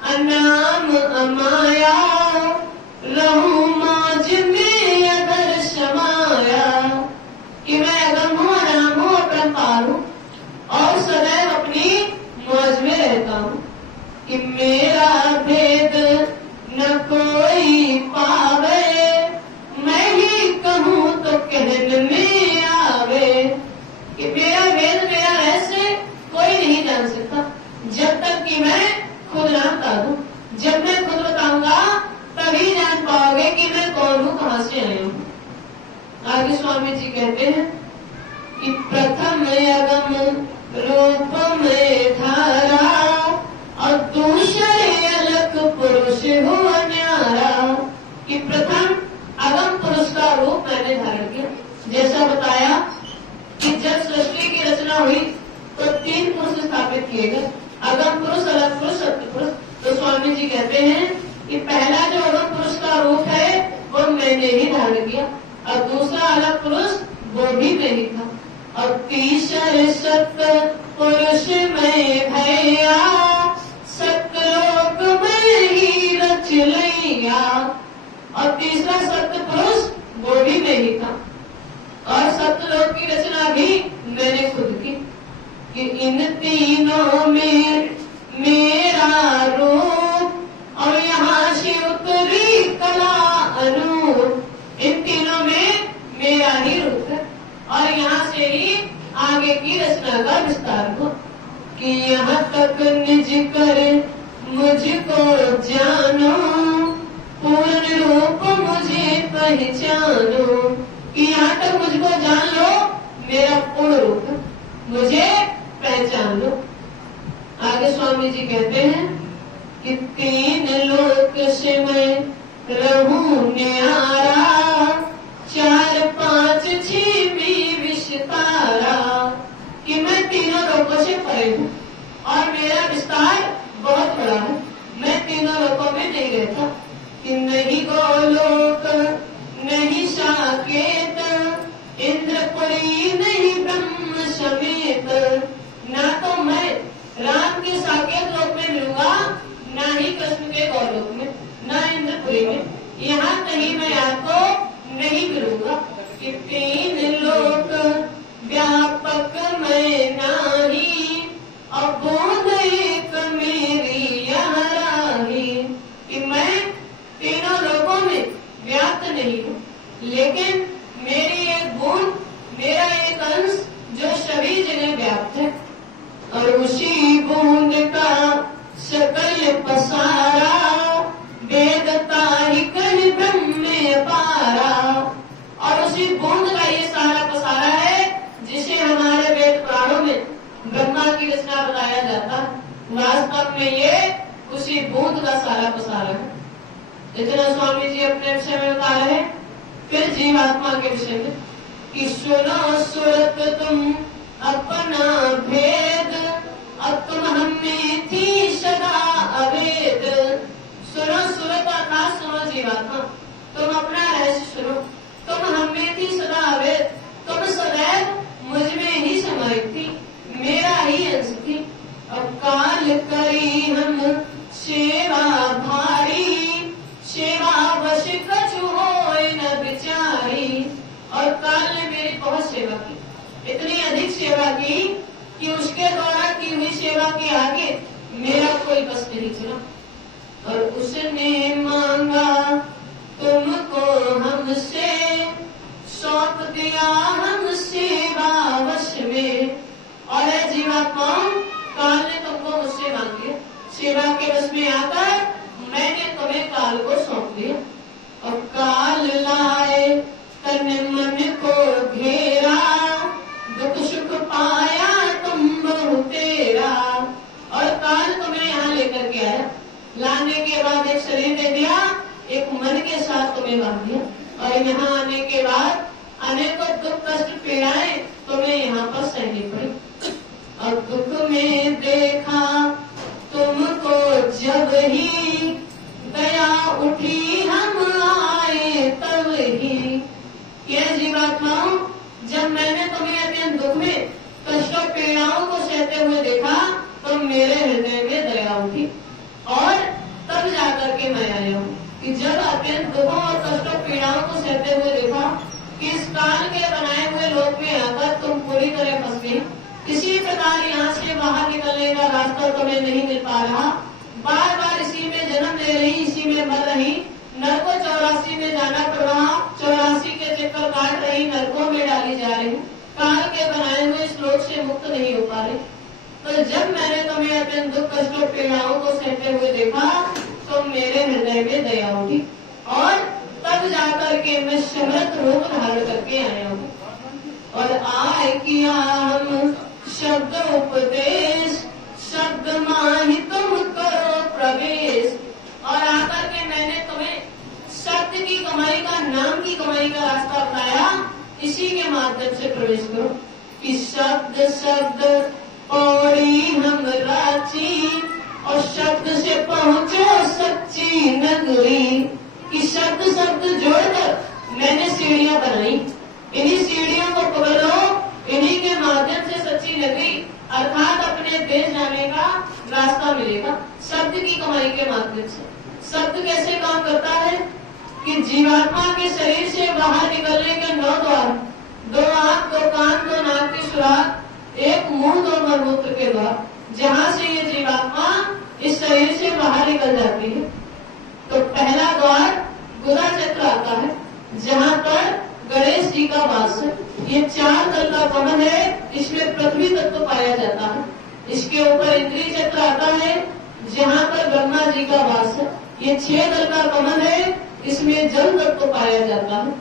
अनाम अमाया, रहूं मौज में अगर समाया। कि मैं अगम हूँ, अनाम हूँ, अपरंपार हूँ और सदैव अपनी मौज में रहता हूँ। कि मेरा भेद न कोई पावे, मैं ही कहूँ तो कहने में आवे। कि मेरा भेद, मेरा रहस्य कोई नहीं जान सकता जब तक कि मैं खुद ना बता दूं। जब मैं खुद बताऊंगा तभी जान पाओगे कि मैं कौन हूँ, कहाँ से आया हूँ। आगे स्वामी जी कहते हैं कि प्रथम अगम रूप में धारा, और दूसरे अलग पुरुष हो न्यारा। कि प्रथम अगम पुरुष का रूप मैंने धारण किया। जैसा बताया कि जब सृष्टि की रचना हुई तो 3 पुरुष स्थापित किए गए, अगम पुरुष, अलग पुरुष, सत्य पुरुष। तो स्वामी जी कहते हैं कि पहला जो अगम पुरुष का रूप है वो मैंने ही धारण किया, और दूसरा अलग पुरुष वो भी मैं ही था, और तीसरे सत्य पुरुष में भैया, सतलोक में ही रच लिया। और तीसरा सत्य पुरुष वो भी मैं ही था, और सत्यलोक की रचना भी मैंने खुद की। कि इन तीनों में मेरा रूप, और यहाँ से उतरी कला अनूप। इन तीनों में मेरा ही रूप है और यहाँ से ही आगे की रचना का विस्तार हो। कि यहाँ तक निज कर मुझको जानो, पूर्ण रूप मुझे पहचानो। कि यहाँ तक मुझको जान लो, मेरा पूर्ण रूप है, मुझे पहचान लो। आगे स्वामी जी कहते हैं कि 3 लोक से मैं रहूं न्यारा, 4 5 6 में विस्तारा। कि मैं तीनों लोकों से परे हूँ और मेरा विस्तार बहुत बड़ा है। मैं तीनों लोकों में नहीं रहता। कि नहीं गोलोक, नहीं साकेत, इंद्रपुरी, नहीं ब्रह्म समेत। ना तो मैं राम के साकेत लोक में मिलूंगा, ना ही कृष्ण के गौलोक में, ना इंद्रपुरी में। यहाँ कहीं मैं आपको नहीं मिलूंगा। कि 3 लोक व्यापक मैं नाही, और बोध एक मेरी यहाँ राही। कि मैं तीनों लोकों में व्याप्त नहीं हूँ, लेकिन मेरी एक बूंद, मेरा एक अंश जो सभी जगह व्याप्त है, और उसी बूंद का सकल पसारा, वेदता ही कहीं ब्रह्म अपारा। और उसी बूंद का ये सारा पसारा है में ये उसी बूंद का सारा पसारा है। इतना स्वामी जी अपने विषय में बता रहे हैं। फिर जीवात्मा के विषय में कि सुनो सुरत तुम अपना भेद, अब तुम हमें थी सदा अभेद। सुनो सुरत अर्थात सुनो जीवात्मा, तुम अपना रहस्य सुनो। तुम हमें थी सदा अभेद, तुम सदैव मुझ में ही समाई थी, मेरा ही अंश थी। अब काल करी हम सेवा भारी, सेवा वश कछु होए न बिचारी। और काल ने मेरी बहुत सेवा की, इतनी अधिक सेवा की कि उसके द्वारा की हुई सेवा के आगे मेरा कोई बस नहीं चला। और उसने मांगा तुमको हमसे, सौंप दिया हम सेवा वश में। और जीवात्माओं, काल ने तुमको मुझसे मांग लिया, सेवा के वश में आकर मैंने तुम्हें काल को सौंप दिया। और काल लाए तन मन को घेरा, दुख सुख पाया तुम बहु तेरा। और काल तुम्हें यहाँ लेकर के आया, लाने के बाद एक शरीर दे दिया, एक मन के साथ तुम्हें बांध दिया। और यहाँ आने के बाद अनेकों दुख कष्ट पीड़ाएं तुम्हें यहाँ पर सहनी पड़ी। और दुख में देखा तुमको जब ही, दया उठी हम आए तब ही। ये जीवात्माओं, जब मैंने तुम्हें अत्यंत दुख में कष्टों पीड़ाओं को सहते हुए देखा तो मेरे हृदय में दया उठी। और तब जाकर के मैं आया हूँ कि जब अत्यंत दुखों और कष्टों पीड़ाओं को सहते हुए देखा कि इस काल के बनाए हुए लोक में आकर तुम पूरी तरह फंस गई, किसी प्रकार यहाँ से बाहर निकलने का रास्ता तुम्हें नहीं मिल पा रहा, बार बार इसी में जन्म ले रही, इसी में मर रही, नरकों 84 में जाना पड़ रहा, 84 के चक्कर काट रही, नरकों में डाली जा रही, काल के बनाए हुए इस लोक से मुक्त नहीं हो पा रही। तो जब मैंने तुम्हें अत्यंत दुख कष्टों पीड़ाओं को सहते हुए देखा तो मेरे हृदय में दया उठी। और तब जाकर के मैं समर्थ रूप धारण करके आया हूँ। और आए किया हम शब्द उपदेश, शब्द माही तुम करो प्रवेश। और आकर के मैंने तुम्हें शब्द की कमाई का, नाम की कमाई का रास्ता बताया, इसी के माध्यम से प्रवेश करो। कि शब्द शब्द पौड़ी हम राची, और शब्द से पहुंचो सच्ची नगरी। कि शब्द शब्द जोड़कर मैंने सीढ़ियां बनाई, इन्हीं सीढ़ियों को पकड़ो, इन्हीं के माध्यम से सच्ची नगरी अर्थात अपने देश जाने का रास्ता मिलेगा, शब्द की कमाई के माध्यम से। शब्द कैसे काम करता है कि जीवात्मा के शरीर से बाहर निकलने के 9 द्वार, 2 आंख, 2 कान, 2 नाक की सुराख, 1 मुंह, 2 मलमूत्र के द्वार, जहाँ से ये जीवात्मा इस शरीर से बाहर निकल जाती है। तो पहला द्वार गुदा चक्र आता है, जहाँ पर गणेश जी का वास है। ये 4 दल का कमल है, इसमें पृथ्वी तत्व पाया जाता है। इसके ऊपर इंद्रिय चक्र आता है, जहाँ पर ब्रह्मा जी का वास है। ये 6 दल का कमल है, इसमें जल तत्व पाया जाता है।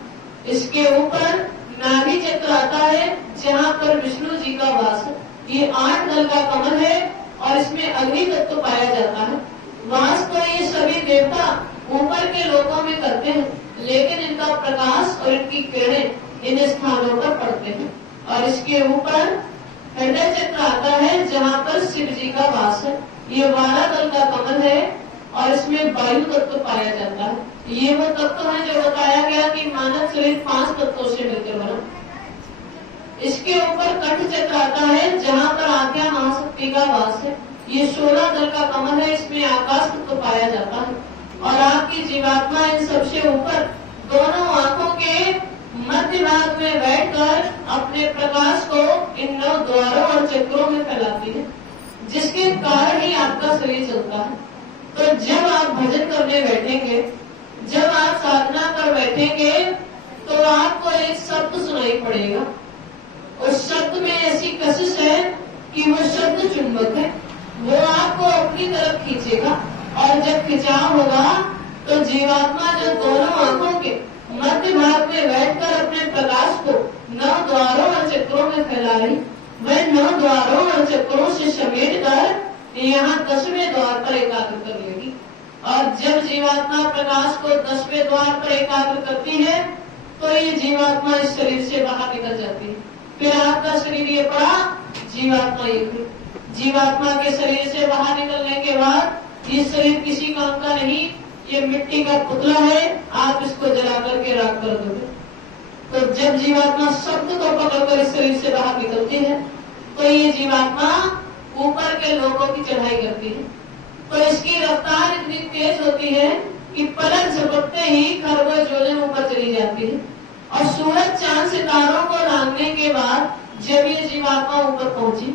इसके ऊपर नाभि चक्र आता है, जहाँ पर विष्णु जी का वास है। ये 8 दल का कमल है और इसमें अग्नि तत्व पाया जाता है। वास तो ये सभी देवता ऊपर के लोकों में करते हैं, लेकिन इनका प्रकाश और इनकी किरणें इन स्थानों पर पड़ते हैं। और इसके ऊपर हृदय चक्र आता है, जहाँ पर शिव जी का वास है। ये 12 दल का कमल है और इसमें वायु तत्व पाया जाता है। ये वो तत्व है जो बताया गया कि मानव शरीर 5 तत्वों से मिलकर बना। इसके ऊपर कंठ चक्र आता है, जहाँ पर आज्ञा महाशक्ति का वास है। ये 16 दल का कमल है, इसमें आकाश तत्व पाया जाता है। और आपकी जीवात्मा इन सबसे ऊपर दोनों आंखों के मध्य भाग में बैठकर अपने प्रकाश को इन 9 द्वारों और चक्रों में फैलाती है, जिसके कारण ही आपका शरीर चलता है। तो जब आप भजन करने बैठेंगे, जब आप साधना कर बैठेंगे, तो आपको एक शब्द सुनाई पड़ेगा। उस शब्द में ऐसी कशिश है कि वो शब्द चुंबक है, वो आपको अपनी तरफ खींचेगा। और जब खिंचाव होगा तो जीवात्मा जो दोनों आंखों के मध्य भाग में बैठकर अपने प्रकाश को 9 द्वारों और चक्रों में फैला रही, वह 9 द्वारों और चक्रों से समेट कर यहाँ 10वें द्वार पर एकाग्र कर लेगी। और जब जीवात्मा प्रकाश को 10वें द्वार पर एकाग्र करती है तो ये जीवात्मा इस शरीर से बाहर निकल जाती है। फिर आपका शरीर ये पड़ा जीवात्मा युग। जीवात्मा के शरीर से बाहर निकलने के बाद ये शरीर किसी काम का नहीं, ये मिट्टी का पुतला है, आप इसको जला करके राख कर दोगे। तो जब जीवात्मा शब्द को पकड़कर इस शरीर से बाहर निकलती है तो ये जीवात्मा ऊपर के लोगों की चढ़ाई करती है। तो इसकी रफ्तार इतनी तेज होती है कि पलक झपकते ही खरगोश जोजन ऊपर चली जाती है। और सूरज चांद सितारों को लांघने के बाद जब ये जीवात्मा ऊपर पहुंची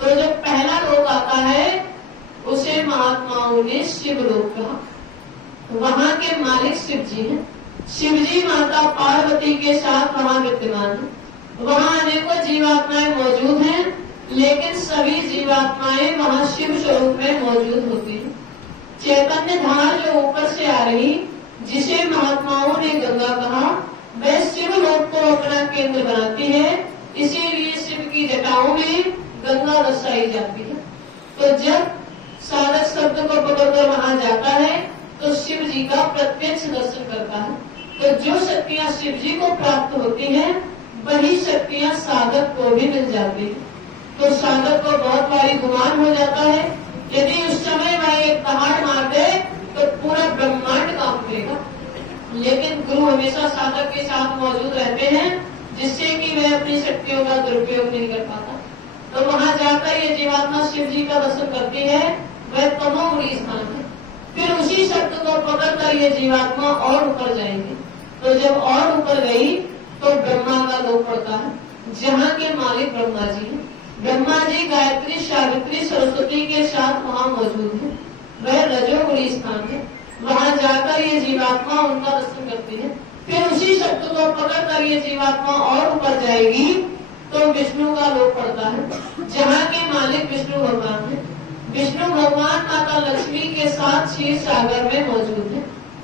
तो जो पहला लोक आता है उसे महात्माओं ने शिवलोक कहा। वहां के मालिक शिव जी हैं। शिव जी माता पार्वती के साथ वहां विद्यमान है। वहां अनेकों जीवात्माएं मौजूद हैं, लेकिन सभी जीवात्माएं वहां शिव स्वरूप में मौजूद होती हैं। चैतन्य धार जो ऊपर से आ रही, जिसे महात्माओं ने गंगा कहा, वह शिव लोक को अपना केंद्र बनाती है। इसीलिए शिव की जटाओं में गंगा दर्शाई जाती है। तो जब साधक शब्द को पकड़कर वहां जाता है तो शिव जी का प्रत्यक्ष दर्शन करता है। तो जो शक्तियां शिव जी को प्राप्त होती हैं वही शक्तियां साधक को भी मिल जाती है। तो साधक को बहुत भारी गुमान हो जाता है। यदि उस समय वह एक पहाड़ मार दे तो पूरा ब्रह्मांड कांप देगा। लेकिन गुरु हमेशा साधक के साथ मौजूद रहते हैं, जिससे कि वह अपनी शक्तियों का दुरुपयोग नहीं कर पाता। तो वहां जाकर ये जीवात्मा शिव जी का दर्शन करती है, वह तमोगुणी स्थान है। फिर उसी शब्द को पकड़कर ये जीवात्मा और ऊपर जाएंगे। तो जब और ऊपर गई तो ब्रह्मा का लोक पड़ता है, जहाँ के मालिक ब्रह्मा जी हैं। ब्रह्मा जी गायत्री, सावित्री, सरस्वती के साथ वहाँ मौजूद है। वह रजोगुणी स्थान है। वहां जाकर ये जीवात्मा उनका दर्शन करती है। फिर उसी शब्द को पकड़कर ये जीवात्मा और ऊपर जाएगी तो विष्णु का लोक पड़ता है, जहाँ के मालिक विष्णु भगवान है। विष्णु भगवान माता लक्ष्मी के साथ क्षीर सागर में मौजूद है।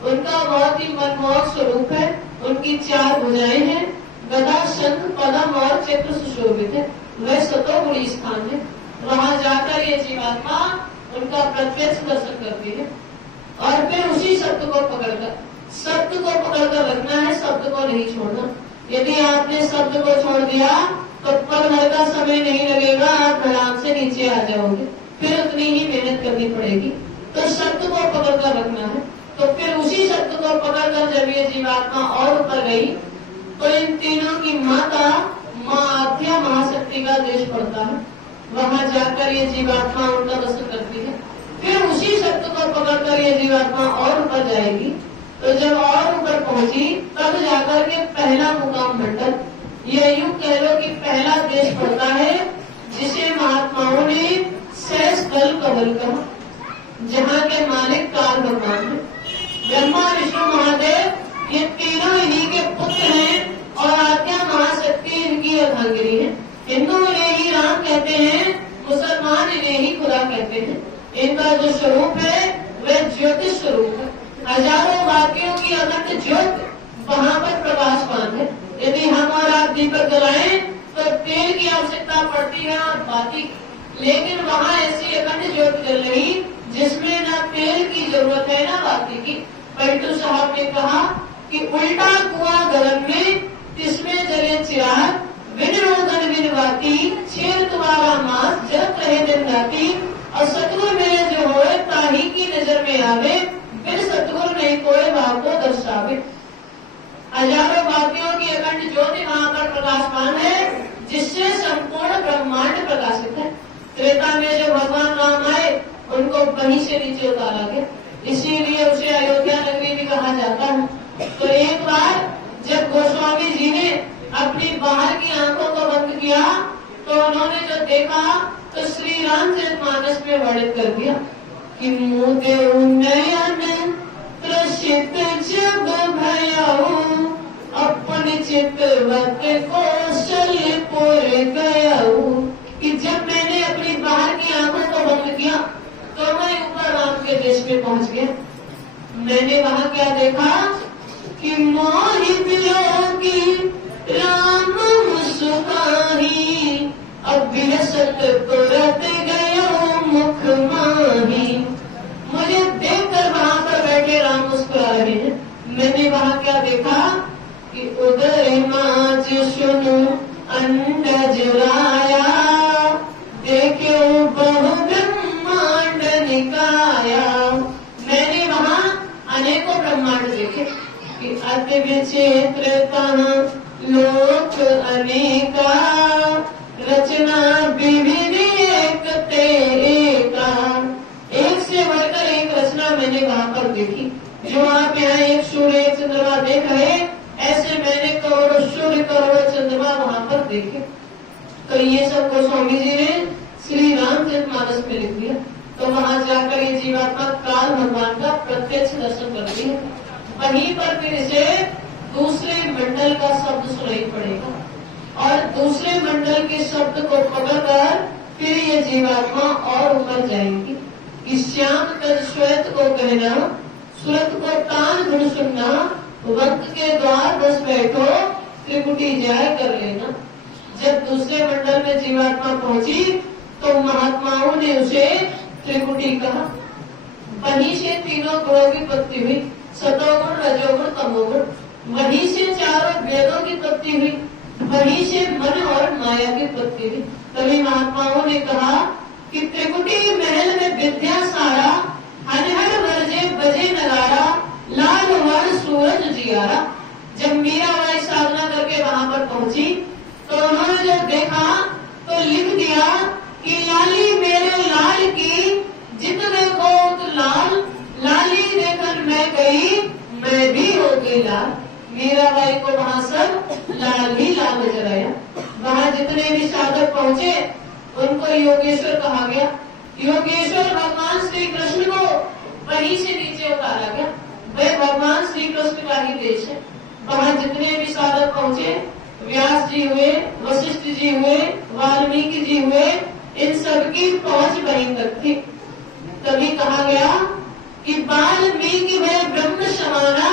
उनका बहुत ही मनमोहक स्वरूप है। उनकी 4 भुजाएं हैं, गदा, शंख, पद्म और चक्र सुशोभित है। वह सतोगुणी स्थान है। वहां जाकर ये जीवात्मा उनका प्रत्यक्ष दर्शन करती है। और फिर उसी शब्द को पकड़कर रखना है, शब्द को नहीं छोड़ना। यदि आपने शब्द को छोड़ दिया तो पल भर का समय नहीं लगेगा, आप धड़ाम से नीचे आ जाओगे। फिर उतनी ही मेहनत करनी पड़ेगी। तो शब्द को पकड़कर रखना है। तो फिर उसी शब्द को पकड़कर जब ये जीवात्मा और ऊपर गई तो इन तीनों की माता माँ आद्या महाशक्ति का देश पड़ता है। वहां जाकर ये जीवात्मा उनका दर्शन करती है। फिर उसी शब्द को पकड़कर ये जीवात्मा और ऊपर जाएगी। तो जब और ऊपर पहुंची तब जाकर के पहला मुकाम मंडल, यह यूं कह लो कि पहला देश पड़ता है, जिसे महात्माओं ने शेष दल कबल कहा, जहाँ के मालिक काल भगवान है। ब्रह्मा, विष्णु, महादेव ये तीनों इन्हीं के पुत्र हैं और आद्या महाशक्ति इनकी अर्धांगिनी है। हिंदू इन्हें ही राम कहते हैं, मुसलमान इन्हें ही खुदा कहते हैं। इनका जो स्वरूप है वह ज्योतिष स्वरूप है। हजारों वाक्यों की अनंत ज्योत वहाँ पर प्रकाशमान है। यदि हम और आप दीपक जलाएं तो तेल की आवश्यकता पड़ती है और बाती, लेकिन वहाँ ऐसी अखंड ज्योत जल रही जिसमें न तेल की जरूरत है न बाती की। पलटू साहब ने कहा कि उल्टा कुआं गगन में, जिसमें जले चिराग, बिन रोदन बिन बाती, छेर तुम्हारा मास जलत रहे दिन राती। और सतगुरु मेरे जो होए ताही की नजर में आवे, फिर सतगुरु नहीं कोई भाव को दर्शावे। हजारों बातियों की अखंड ज्योति वहां पर प्रकाशमान है, जिससे संपूर्ण ब्रह्मांड प्रकाशित है। त्रेता में जो भगवान राम आए उनको वहीं से नीचे उतारा गया, इसीलिए उसे अयोध्या नगरी भी कहा जाता है। तो एक बार जब गोस्वामी जी ने अपनी बाहर की आंखों को बंद किया तो उन्होंने जो देखा तो श्री रामचरितमानस में वर्णित कर दिया कि मुदे नयन त्रसित जब भयाऊ, अपने चितवत कौशलपुर गयाऊ। कि जब मैंने अपनी बाहर की आंखों को बंद किया तो मैं ऊपर राम के देश में पहुंच गया। मैंने वहां क्या देखा कि मोहि वियोगी राम मुस्काही, अब विहसत तुरत गयो मुख विचित्रता लोक अनेका, रचना विविध एक ते एका। एक से बढ़कर एक रचना मैंने वहां पर देखी। जो आप यहाँ एक सूर्य एक चंद्रमा देख रहे, ऐसे मैंने करोड़ों सूर्य करोड़ों चंद्रमा वहां पर देखे। तो ये सब गोस्वामी जी ने श्री रामचरितमानस में लिख दिया। तो वहां जाकर ये जीवात्मा काल भगवान का प्रत्यक्ष दर्शन करती है। वहीं पर फिर इसे दूसरे मंडल का शब्द सुनाई पड़ेगा और दूसरे मंडल के शब्द को पकड़कर फिर ये जीवात्मा और ऊपर जाएगी कि श्याम तज श्वेत को कहना, सुरत को तान गुण सुनना, वक्त के द्वार बस बैठो, त्रिकुटी जाय कर लेना। जब दूसरे मंडल में जीवात्मा पहुंची तो महात्माओं ने उसे त्रिकुटी कहा। वहीं से तीनों गुणों की उत्पत्ति हुई, सतोगुण रजोगुण तमोगुण। वहीं से चारों वेदों की उत्पत्ति हुई, वहीं से मन और माया की उत्पत्ति हुई। तभी महात्माओं ने कहा कि त्रिकुटी महल में विद्या सारा, हनहन वर्जे बजे नगारा, लाल वर्ण सूरज जियारा। जब मीराबाई साधना करके वहां पर पहुंची तो उन्होंने जब देखा तो लिख दिया कि लाली मेरे लाल की, जित देखो तो लाल, लाली देखकर मैं गई, मैं भी हो गई लाल। मीराबाई को वहां सब लाल ही लाल नजर आया। वहां जितने भी साधक पहुंचे उनको योगेश्वर कहा गया। योगेश्वर भगवान श्री कृष्ण को वहीं से नीचे उतारा गया। वह भगवान श्री कृष्ण का ही देश है। वहां जितने भी साधक पहुंचे, व्यास जी हुए, वशिष्ठ जी हुए, वाल्मीकि जी हुए, इन सबकी पहुंच वहीं तक थी। तभी कहा गया कि वाल्मीकि वह ब्रह्म समाना,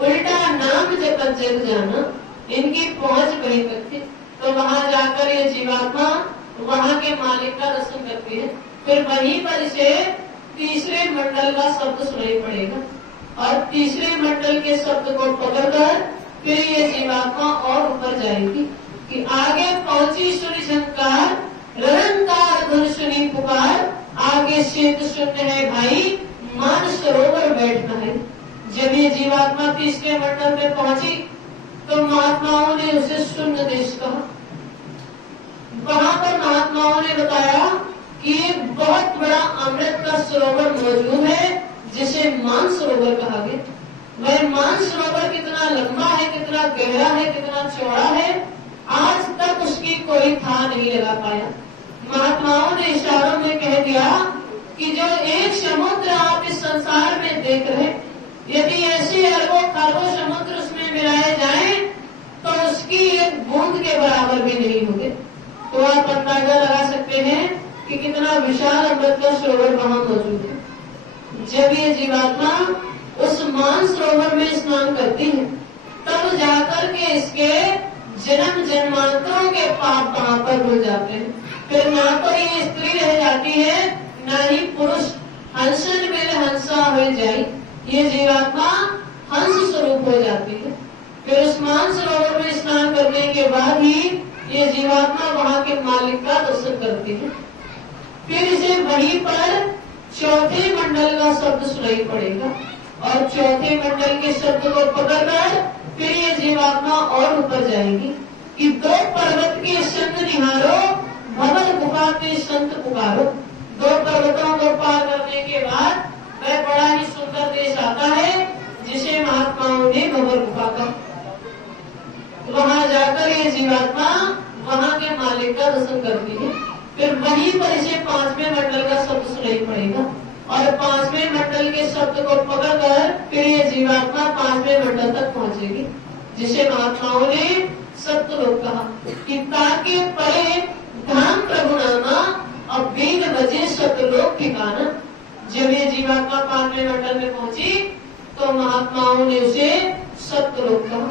उल्टा नाम जपत जग जाना। इनकी पहुंच वहीं तक थी। तो वहां जाकर ये जीवात्मा वहां के मालिक का दर्शन करती है। फिर वहीं पर इसे तीसरे मंडल का शब्द सुनाई पड़ेगा और तीसरे मंडल के शब्द को पकड़कर फिर ये जीवात्मा और ऊपर जाएगी कि आगे पहुंची सुनी झंकार, रंकार धुन सुनी पुकार, आगे शेत शून्य है भाई, मान सरोवर बैठना है। जब ये जीवात्मा तीसरे मंडल में पहुंची तो महात्माओं ने उसे शून्य देश कहा। वहां पर महात्माओं ने बताया कि एक बहुत बड़ा अमृत का सरोवर मौजूद है जिसे मान सरोवर कहा गया। वह मान सरोवर कितना लंबा है, कितना गहरा है, कितना चौड़ा है, आज तक उसकी कोई था नहीं लगा पाया। महात्माओं ने इशारों में कह दिया कि जो एक समुद्र आप इस संसार में देख रहे, यदि ऐसे अरबों खरबों समुद्र उसमें मिलाए जाएं तो उसकी एक बूंद के बराबर भी नहीं होंगे। तो आप अंदाजा लगा सकते हैं कि कितना विशाल अमृत का सरोवर वहां मौजूद है। जब ये जीवात्मा उस मान सरोवर में स्नान करती है तब जाकर के इसके जन्म जन्मांतरों के पाप वहां पर भूल जाते हैं। फिर ना तो ये स्त्री रह जाती है, ना ही पुरुष। हंसन मिल हंसा हो जाए, ये जीवात्मा हंस स्वरूप हो जाती है। फिर उस मान सरोवर में स्नान करने के बाद ही ये जीवात्मा वहां के मालिक का दर्शन करती है। फिर इसे वहीं पर चौथे मंडल का शब्द सुनाई पड़ेगा और चौथे मंडल के शब्द को पकड़कर फिर ये जीवात्मा और ऊपर जाएगी कि दो पर्वत के संग निहारो, भवन गुफा के संत पुकारो। दो पर्वतों को पार करने के बाद वह बड़ा ही सुंदर देश आता है जिसे महात्माओं ने भवन गुफा कहा। वहां जाकर ये जीवात्मा वहां के मालिक का दर्शन करती है। फिर वहीं पर इसे पांचवें मंडल का शब्द सुनाई पड़ेगा और पांचवें मंडल के शब्द को पकड़कर फिर ये जीवात्मा पांचवें मंडल तक पहुंचेगी जिसे महात्माओं ने सत्यलोक कहा कि ताकि परे धाम प्रभु नामा और बीन बजे सत्यलोक ठिकाना। जब ये जीवात्मा पांचवें मंडल में पहुंची तो महात्माओं ने उसे सत्यलोक कहा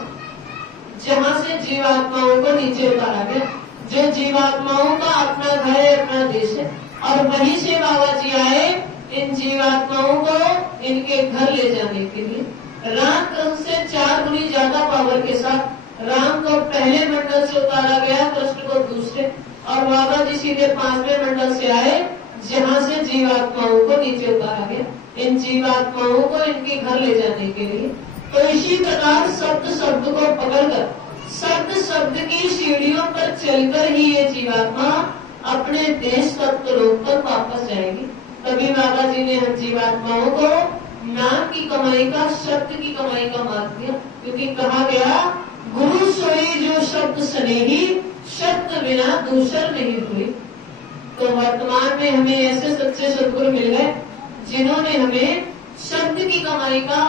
जहां से जीवात्माओं को नीचे उतारा गया। जो जीवात्माओं का अपना घर है, अपना देश है और वहीं से बाबा जी आए इन जीवात्माओं को इनके घर ले जाने के लिए। राम कृष्ण से 4 गुनी ज्यादा पावर के साथ राम को पहले मंडल से उतारा गया, कृष्ण को दूसरे, और बाबा जी सीधे 5वें मंडल से आए जहां से जीवात्माओं को नीचे उतारा गया इन जीवात्माओं को इनके घर ले जाने के लिए। तो इसी प्रकार शब्द शब्द को पकड़कर शब्द शब्द की सीढ़ियों पर चलकर ही ये जीवात्मा अपने देश तत्व लोक तक वापस जाएगी। तभी बाबा जी ने हम जीवात्माओं को नाम की कमाई का, शब्द की कमाई का मार्ग दिया, क्योंकि कहा गया गुरु सोई जो शब्द स्नेही, शब्द बिना दूसर नहीं हुई। तो वर्तमान में हमें ऐसे सच्चे सदगुरु मिल गए जिन्होंने हमें शब्द की कमाई का,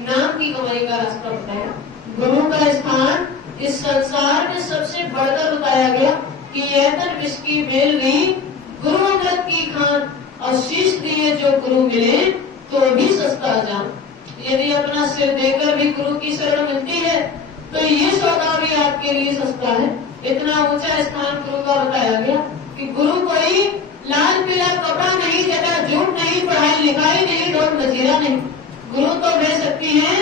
नाम की कमाई का रास्ता बताया। गुरु का स्थान इस संसार में सबसे बढ़कर बताया गया कि यह तन विस्की मेल गई गुरु अमृत की खान, और शीश दिए जो गुरु मिले तो भी सस्ता जान। यदि अपना सिर देकर भी गुरु की शरण मिलती है तो ये सौदा भी आपके लिए सस्ता है। इतना ऊंचा स्थान गुरु का बताया गया कि गुरु कोई लाल पीला कपड़ा नहीं, जटा झूठ नहीं, पढ़ाई लिखाई नहीं, ढोल मजीरा नहीं। गुरु तो वे शक्ति है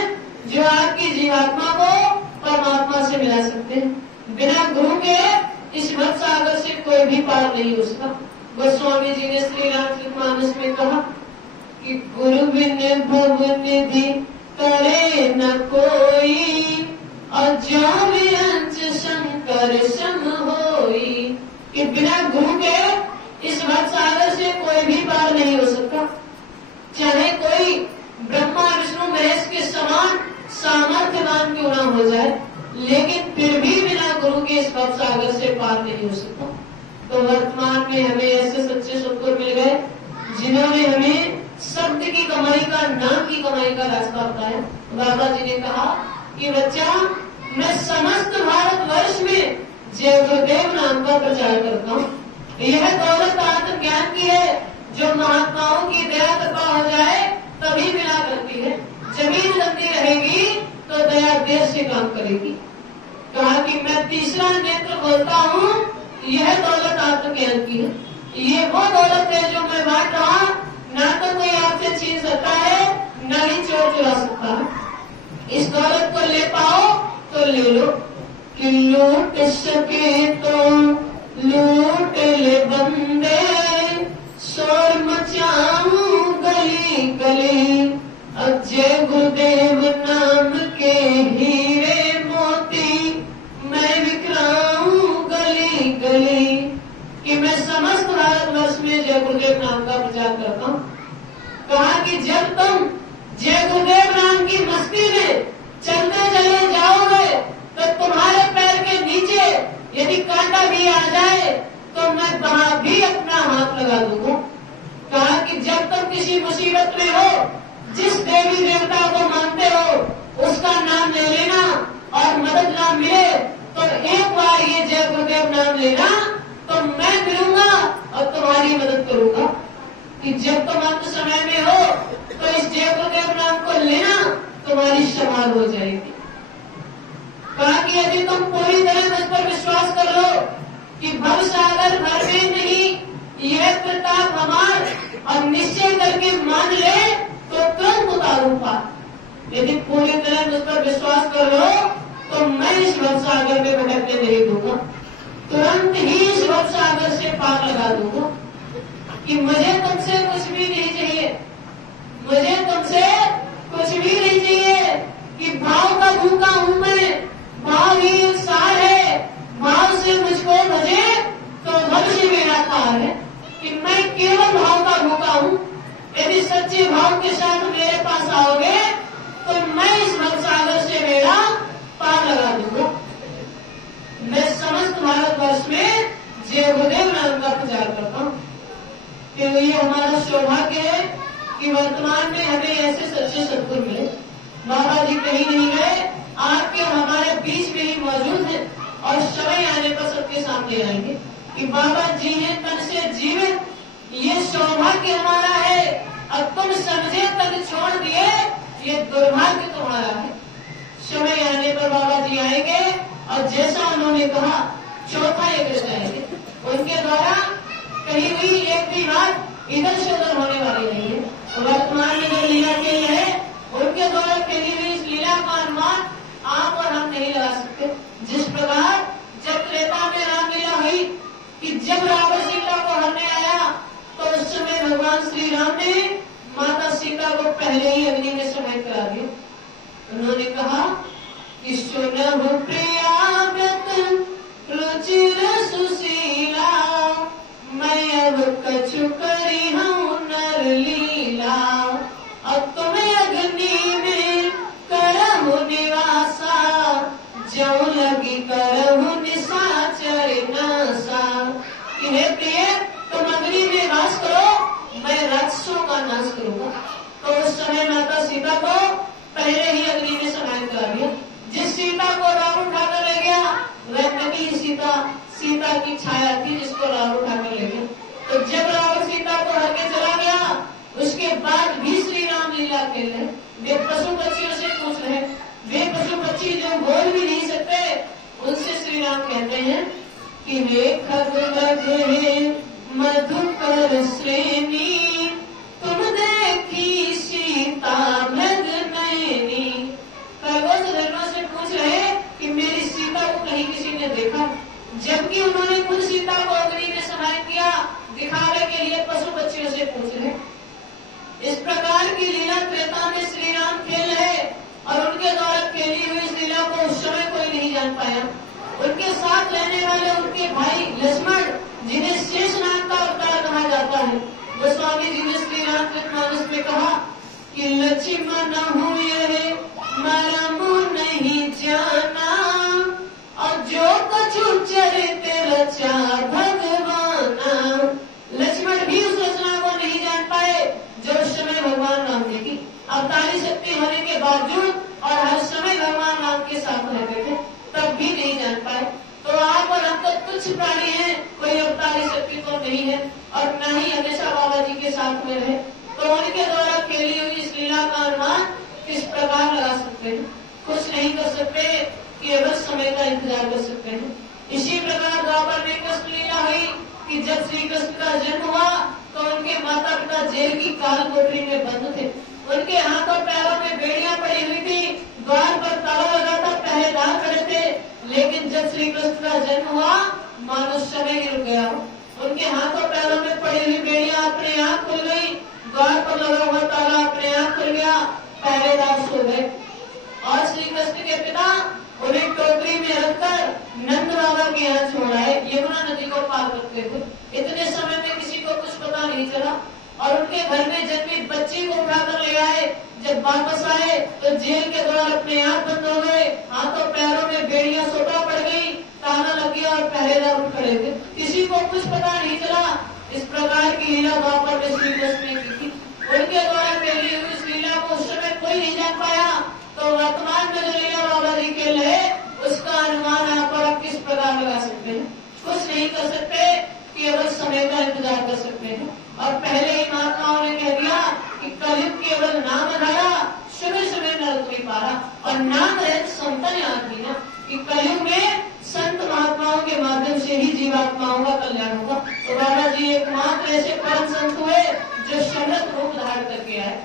जो आपकी जीवात्मा को परमात्मा से मिला सकते हैं। बिना गुरु के इस भव सागर से कोई भी पार नहीं हो सकता। गोस्वामी जी ने श्री रामचरितमानस में कहा कि गुरु बिन भव निधि करे न कोई, और जो विरंच शंकर सम होई। कि बिना गुरु के इस भव सागर से कोई भी पार नहीं हो सकता। चाहे कोई ब्रह्मा विष्णु महेश के समान सामर्थ्यवान क्यों ना हो जाए, लेकिन फिर भी बिना गुरु के इस भव सागर से पार नहीं हो सकता। तो वर्तमान में हमें ऐसे सच्चे सदगुरु मिल गए जिन्होंने हमें शब्द की कमाई का, नाम की कमाई का रास्ता बताया। बाबा जी ने कहा कि बच्चा, मैं समस्त भारतवर्ष में जय गुरुदेव नाम का प्रचार करता हूँ। यह दौलत आत्म ज्ञान की है जो महात्माओं की दया कृपा हो जाए तभी मिला करती है। जमीन गंदी रहेगी तो दया देर से काम करेगी। कहा कि मैं तीसरा नेत्र बोलता हूँ, यह दौलत आत्मज्ञान की है। ये वो दौलत है जो मैं बांट रहा, ना तो कोई आपसे छीन सकता है, न ही चोर चुरा सकता है। इस दौलत को ले पाओ तो ले लो, कि लूट सके तो लूट ले बंदे, शोर मचाऊं गली गली, अब जय गुरुदेव नाम के हीरे मोती, मैं बिखराऊं गली गली। कि मैं समस्त भारतवर्ष में जय गुरुदेव नाम का प्रचार करता हूँ। कहा कि जब तुम जय गुरुदेव नाम की मस्ती में चलते चले जाओगे तो तुम्हारे पैर के नीचे यदि कांटा भी आ जाए तो मैं वहां भी अपना हाथ लगा दूंगा। कहा कि जब तुम किसी मुसीबत में हो, जिस देवी देवता को मानते हो उसका नाम ले लेना, और मदद ना मिले तो एक बार ये जय गुरुदेव नाम लेना, तो मैं मिलूंगा और तुम्हारी मदद करूंगा। कि जब तुम अंत समय में हो तो इस जय गुरुदेव नाम को लेना, तुम्हारी समाध हो जाएगी। कहा कि यदि तुम पूरी तरह मुझ पर विश्वास कर लो कि भव सागर भर में नहीं, यह प्रताप हमार, और निश्चय करके मान ले तो तुरंत उतारू पार। यदि पूरी तरह मुझ पर विश्वास कर लो तो मैं इस भव सागर में भटकने नहीं दूंगा, तुरंत ही इस भव सागर से पार लगा दूंगा। कि मुझे तुमसे कुछ भी नहीं चाहिए, मुझे तुमसे कुछ भी नहीं चाहिए। कि भाव का भूखा हूं मैं, भाव ही सार है, भाव से मुझको मुझे तो भविष्य मेरा पार है। कि मैं केवल भाव का भूखा हूं। यदि सच्चे भाव के साथ मेरे पास आओगे तो मैं इस भव सागर से मेरा पार लगा दूंगा। मैं समस्त भारतवर्ष में जय गुरुदेव नाम का प्रचार करता हूँ। क्योंकि ये हमारा सौभाग्य है कि वर्तमान में हमें ऐसे सच्चे सदगुरु मिले। बाबा जी कहीं नहीं गए, आपके हमारे बीच में ही मौजूद है, और समय आने पर सबके सामने आएंगे कि बाबा जी हैं तन से जीवित। ये सौभाग्य हमारा है, और तुम समझे तन छोड़ दिए, ये दुर्भाग्य तुम्हारा है। समय आने पर बाबा जी आएंगे और जैसा उन्होंने कहा चौथा यज्ञ करेंगे। उनके द्वारा कहीं हुई एक भी बात इधर से उधर होने वाली नहीं है। वर्तमान में जो लीला खेल है, उनके द्वारा खेली हुई इस लीला का अनुमान आप और हम नहीं लगा सकते। जिस प्रकार जब त्रेता में रामलीला हुई कि जब रावण सीता को हरने आया तो उस समय भगवान श्री राम ने माता सीता को पहले ही अग्नि में समाहित करा दिया। उन्होंने कहा कि सुनहु प्रिया व्रत रुचिर सुशीला, मैं अब कछु करी हूँ नर लीला। अब तुम्हें अग्नि में करहु निवासा, जऊ लगी करहु निशाचर नासा। हे प्रिय, तुम अग्नि में वास करो, मैं राक्षसों का नाश करूंगा। तो उस समय माता सीता को पहले ही अग्नि में समाहित करा दिया। जिस सीता को रावण उठाकर ले गया वह नकली सीता, सीता की छाया थी जिसको रावण उठाकर ले गया। तो जब रावण सीता को हर के चला गया, उसके बाद भी श्री राम लीला खेल रहे। वे पशु पक्षियों से पूछ रहे, वे पशु पक्षी जो बोल भी नहीं सकते, उनसे श्री राम कहते हैं कि वे खगलग मधुकर श्रेणी, तुम देखी सीता मृग नयनी। खरगोश धर्मा से पूछ रहे कि मेरी सीता को कहीं किसी ने देखा, जबकि उन्होंने खुद सीता को अग्नि में समाहित किया। दिखावे के लिए पशु पक्षियों से पूछ रहे। इस प्रकार की लीला त्रेता में श्री राम खेल रहे और उनके द्वारा खेली हुई इस लीला को उस समय कोई नहीं जान पाया। उनके साथ रहने वाले उनके भाई लक्ष्मण, जिन्हें शेष नाग का अवतार कहा जाता है, गोस्वामी जी ने श्री रामचरितमानस में कहा कि लक्ष्मण हूँ यह मरम नहीं जाना, और जो कछु चरित रचा भगवाना। लक्ष्मण भी उस रचना को नहीं जान पाए जो उस समय भगवान राम ने की। अवतारी शक्ति होने के बावजूद और हर समय भगवान राम के साथ रहते थे, तब भी नहीं जान पाए। तो आप और हम तो तुच्छ प्राणी हैं, कोई अवतारी शक्ति तो नहीं है और न ही हमेशा बाबा जी के साथ में रहे। तो उनके द्वारा खेली हुई इस लीला का अनुमान किस प्रकार लगा सकते हैं? कुछ नहीं कर सकते, केवल समय का इंतजार कर सकते हैं। इसी प्रकार द्वापर में कृष्ण लीला हुई कि जब श्री कृष्ण का जन्म हुआ तो उनके माता पिता जेल की काल कोठरी में बंद थे। उनके हाथों पैरों में बेड़ियां पड़ी हुई थी, द्वार पर ताला लगा था, पहरेदार खड़े थे। लेकिन जब श्री कृष्ण का जन्म हुआ मानो समय गिर गया। उनके हाथों पैरों में पड़ी हुई बेड़ियां अपने आप खुल गई, द्वार पर लगा हुआ ताला अपने आप खुल गया, पहरेदार सो गए। और श्री कृष्ण के पिता उन्हें टोकरी में रखकर नंद बाबा के यहाँ छोड़ाए, यमुना नदी को पार करते थे। इतने समय में किसी को कुछ पता नहीं चला और उनके घर में जन्मी बच्ची को उठाकर ले आए। जब वापस आए तो जेल के द्वार अपने आप बंद हो गए, हाथों पैरों में बेड़ियां सोटा पड़ गई, ताला लग गया और पहरेदार उठ खड़े थे। किसी को कुछ पता नहीं चला। इस प्रकार की लीला द्वापर में श्री कृष्ण ने की थी। उनके द्वारा खेली हुई इस लीला को उस समय कोई नहीं जान पाया। तो वर्तमान में जो लीला बाबा जी खेल रहे उसका अनुमान आप और आप किस प्रकार लगा सकते हैं? कुछ नहीं कर सकते, केवल समय का इंतजार कर सकते हैं। और पहले ही महात्माओं ने कह दिया कि कलयुग केवल नाम धारा, सुबह सुबह नर कोई पारा। और नाम है संतन याद ना कि कलयुग में संत महात्माओं के माध्यम से ही जीवात्माओं का कल्याण होगा। तो बाबा जी एकमात्र ऐसे परम संत हुए जो शब्द रूप धारण करके आए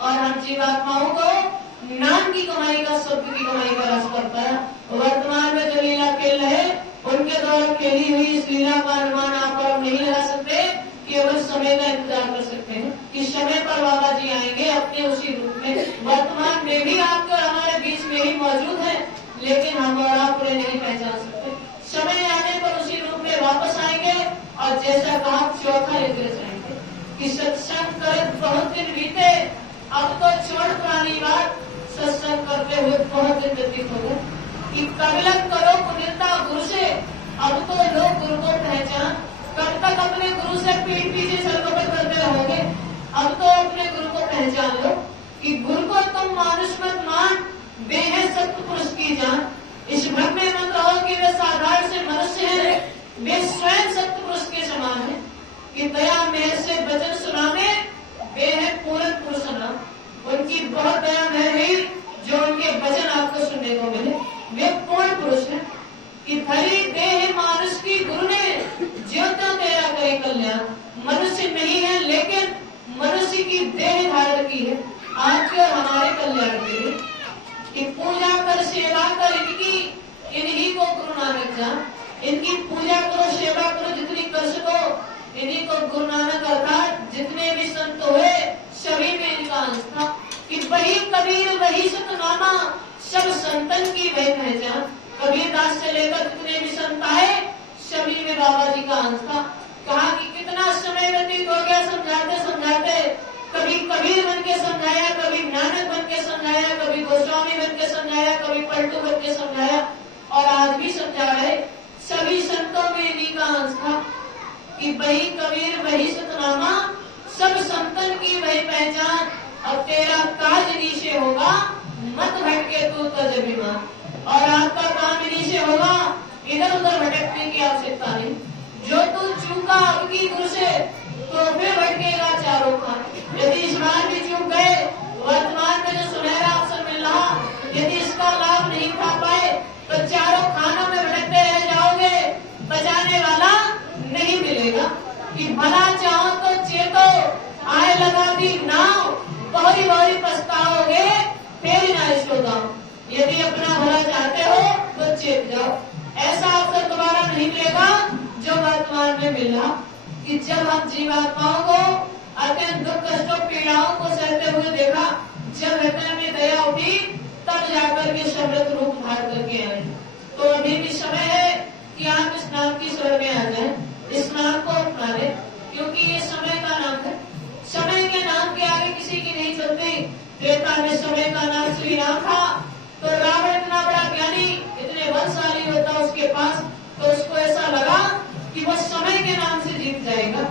और हम जीवात्माओं को नाम की कमाई का, शब्द की कमाई का रास्ता बताया। वर्तमान में जो लीला खेल रहे उनके द्वारा खेली हुई इस लीला का अनुमान आप और हम नहीं लगा सकते, केवल समय का इंतजार कर सकते हैं कि समय पर बाबा जी आएंगे अपने उसी रूप में। वर्तमान में भी आपके और हमारे बीच में ही मौजूद है, लेकिन हम और आप उन्हें नहीं पहचान सकते। समय आने पर उसी रूप में वापस आएंगे और जैसा कहा चौथा लेते जाएंगे कि सत्संग कर बहुत दिन बीते, अब तो छोड़ पुरानी बात, सत्संग करते हुए बहुत दिन व्यतीत हो गए। कि कबलन करो पुण्यता गुरु से, अब तो लोग गुरु को पहचान। कब तक अपने गुरु से पीठ पीछे सरकपट करते रहोगे? अब तो अपने गुरु को पहचान लो कि गुरु को तुम मानुष मत मान, वे है सत्य पुरुष की जान। इस भ्रम में मत रहो कि वे साधारण से मनुष्य है, वे स्वयं सत्य पुरुष के समान है। कि दया मेहर से वचन सुनाने, वे है पूर्ण पुरुष नाम। उनकी बहुत दया मेहर है जो उनके वचन आपको सुनने को मिले। वे पूर्ण पुरुष है कि धरी देह मानुष की गुरु ने, ज्यों त्यों तेरा करे कल्याण। मनुष्य नहीं है लेकिन मनुष्य की देह धारण की है आपके और हमारे कल्याण के लिए। कि पूजा कर सेवा कर इनकी, इन्हीं को गुरु नानक जान। इनकी पूजा करो सेवा करो जितनी कर सको, इन्हीं को गुरु नानक अर्थात जितने भी संत हुए सभी में इनका अंश था। कि वही कबीर वही सत सतनामा सब संतन की वह पहचान। कबीर दास से लेकर जितने भी संत आए सभी में बाबा जी का अंश था। कहा कि कितना समय व्यतीत हो गया समझाते समझाते, कभी कबीर बन के समझाया, कभी नानक बन के समझाया, कभी गोस्वामी बन के समझाया, कभी पलटू बन के समझाया और आज भी समझा रहे। सभी संतों में इन्हीं का अंश था कि वही कबीर वही सतनामा सब संतन की वही पहचान। अब तेरा काज इन्हीं से होगा, मत भटके तू तज अभिमान। और आपका काम इन्हीं से होगा, इधर उधर भटकने की आवश्यकता नहीं। जो तू चूका अब की दूर से तो फिर भटकेगा चारों खान। यदि इस बार भी चूक गए, वर्तमान में जो सुनहरा अवसर मिल रहा, यदि इसका लाभ नहीं उठा पाए तो चारों खानों में भटकते रह जाओगे, बचाने वाला नहीं मिलेगा। कि भला चाहो तो चेतो, आए लगा दी नाव, बहुरी बहुरी पछताओगे फिर ना इसको गाओ। यदि अपना भला चाहते हो तो चेत जाओ। ऐसा अवसर दोबारा नहीं मिलेगा जो वर्तमान में मिला। कि जब हम जीवात्माओं को अत्यंत दुख कष्टों पीड़ाओं को सहते हुए देखा, जब हृदय में दया उठी, तब जाकर के शब्द रूप धार करके आए। तो अभी भी समय है कि आप इस नाम की शरण में आ जाएं, इस नाम को अपना लें, क्योंकि ये समय का नाम है। समय के नाम के आगे किसी की नहीं चलती। त्रेता में समय का नाम श्री राम था, तो रावण इतना बड़ा ज्ञानी, इतने बलशाली होता उसके पास, तो उसको ऐसा लगा कि वो समय के नाम से जीत जाएगा।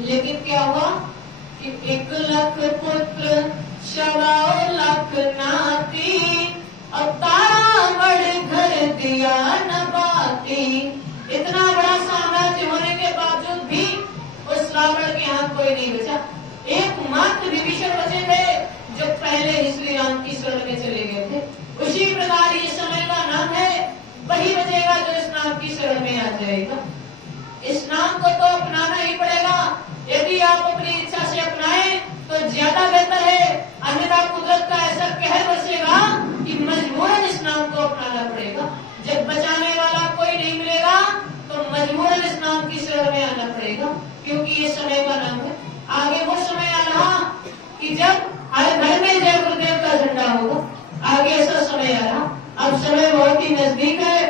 लेकिन क्या हुआ कि 1 लाख पुत्र 1.25 लाख नाती, अवतारा बड़ घर दिया न बाती। इतना बड़ा साम्राज्य होने के बावजूद भी उस रावण के यहाँ कोई नहीं बचा। एकमात्र विभीषण बचे थे जो पहले ही श्री राम की शरण में चले गए थे। उसी प्रकार ये समय का नाम है, वही बचेगा जो इस नाम की शरण में आ जाएगा। इस नाम को तो अपनाना ही पड़ेगा। यदि आप अपनी इच्छा से अपनाएं तो ज्यादा बेहतर है, अन्यथा कुदरत का ऐसा कहर बरसेगा कि मजबूरन इस नाम को अपनाना पड़ेगा। जब बचाने वाला कोई नहीं मिलेगा तो मजबूरन इस नाम की शरण में आना पड़ेगा, क्योंकि ये समय का नाम है। आगे वो समय आ रहा कि जब हर घर में जय गुरुदेव का झंडा होगा। आगे ऐसा समय आ रहा। अब समय बहुत ही नजदीक है,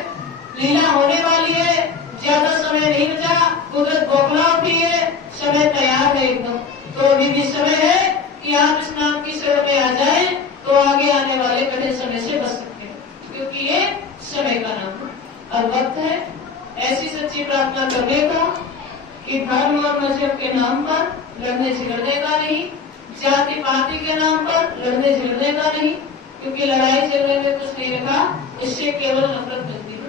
लीला होने वाली है, ज्यादा समय नहीं बचा। कुदरत बौखला उठी है, समय तैयार है एकदम। तो अभी भी समय है कि आप इस नाम की शरण में आ जाएं, तो आगे आने वाले कठिन समय से बच सकते हैं, क्योंकि ये समय का नाम है। अब वक्त है ऐसी सच्ची प्रार्थना करने का कि धर्म और मजहब के नाम पर लड़ने झगड़ने का नहीं, जाति पाति के नाम पर लड़ने झगड़ने का नहीं, क्योंकि लड़ाई झगड़े में कुछ नहीं रखा, इससे केवल नफरत मिलती है।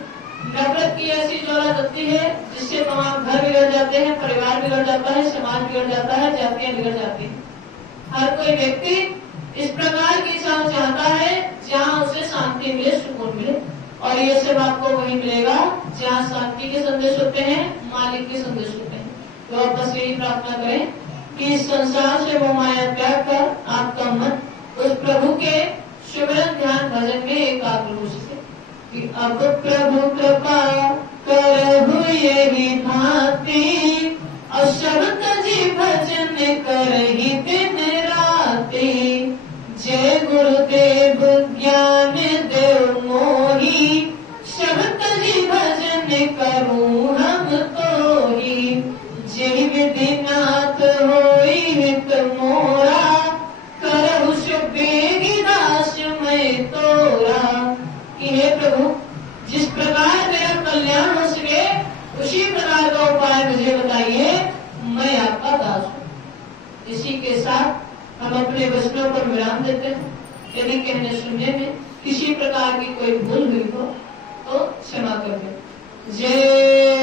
नफरत की ऐसी ज्वाला जलती है जिससे तमाम घर बिगड़ जाते हैं, परिवार बिगड़ जाता है, समाज बिगड़ जाता है, जातियां बिगड़ जाती हैं। हर कोई व्यक्ति इस प्रकार की चाह चाहता है जहाँ उसे शांति मिले, सुकून मिले, और ये सब आपको वही मिलेगा जहाँ शांति के संदेश होते हैं, मालिक के संदेश होते हैं। तो आप बस यही प्रार्थना करें कि इस संसार से वो माया त्याग कर आपका मन उस प्रभु के सिमरन ध्यान भजन में एकाग्र हो सके। कि अब प्रभु कृपा करहु यही भांति, और शब्द जी भजन करहि दिन राति। जय गुरुदेव ज्ञान देव मोहि, शब्द जी भजन करूं हम तोहि। जय विधिनाथ होई हित मोरा, करहु शुभेगी दास मैं तोरा। कि हे प्रभु, जिस प्रकार मेरा कल्याण हो सके उसी प्रकार का उपाय मुझे बताइए, मैं आपका दास हूँ। इसी के साथ हम अपने वचनों पर विराम देते हैं। यदि कहने सुनने में किसी प्रकार की कोई भूल हुई हो तो क्षमा कर दें। जय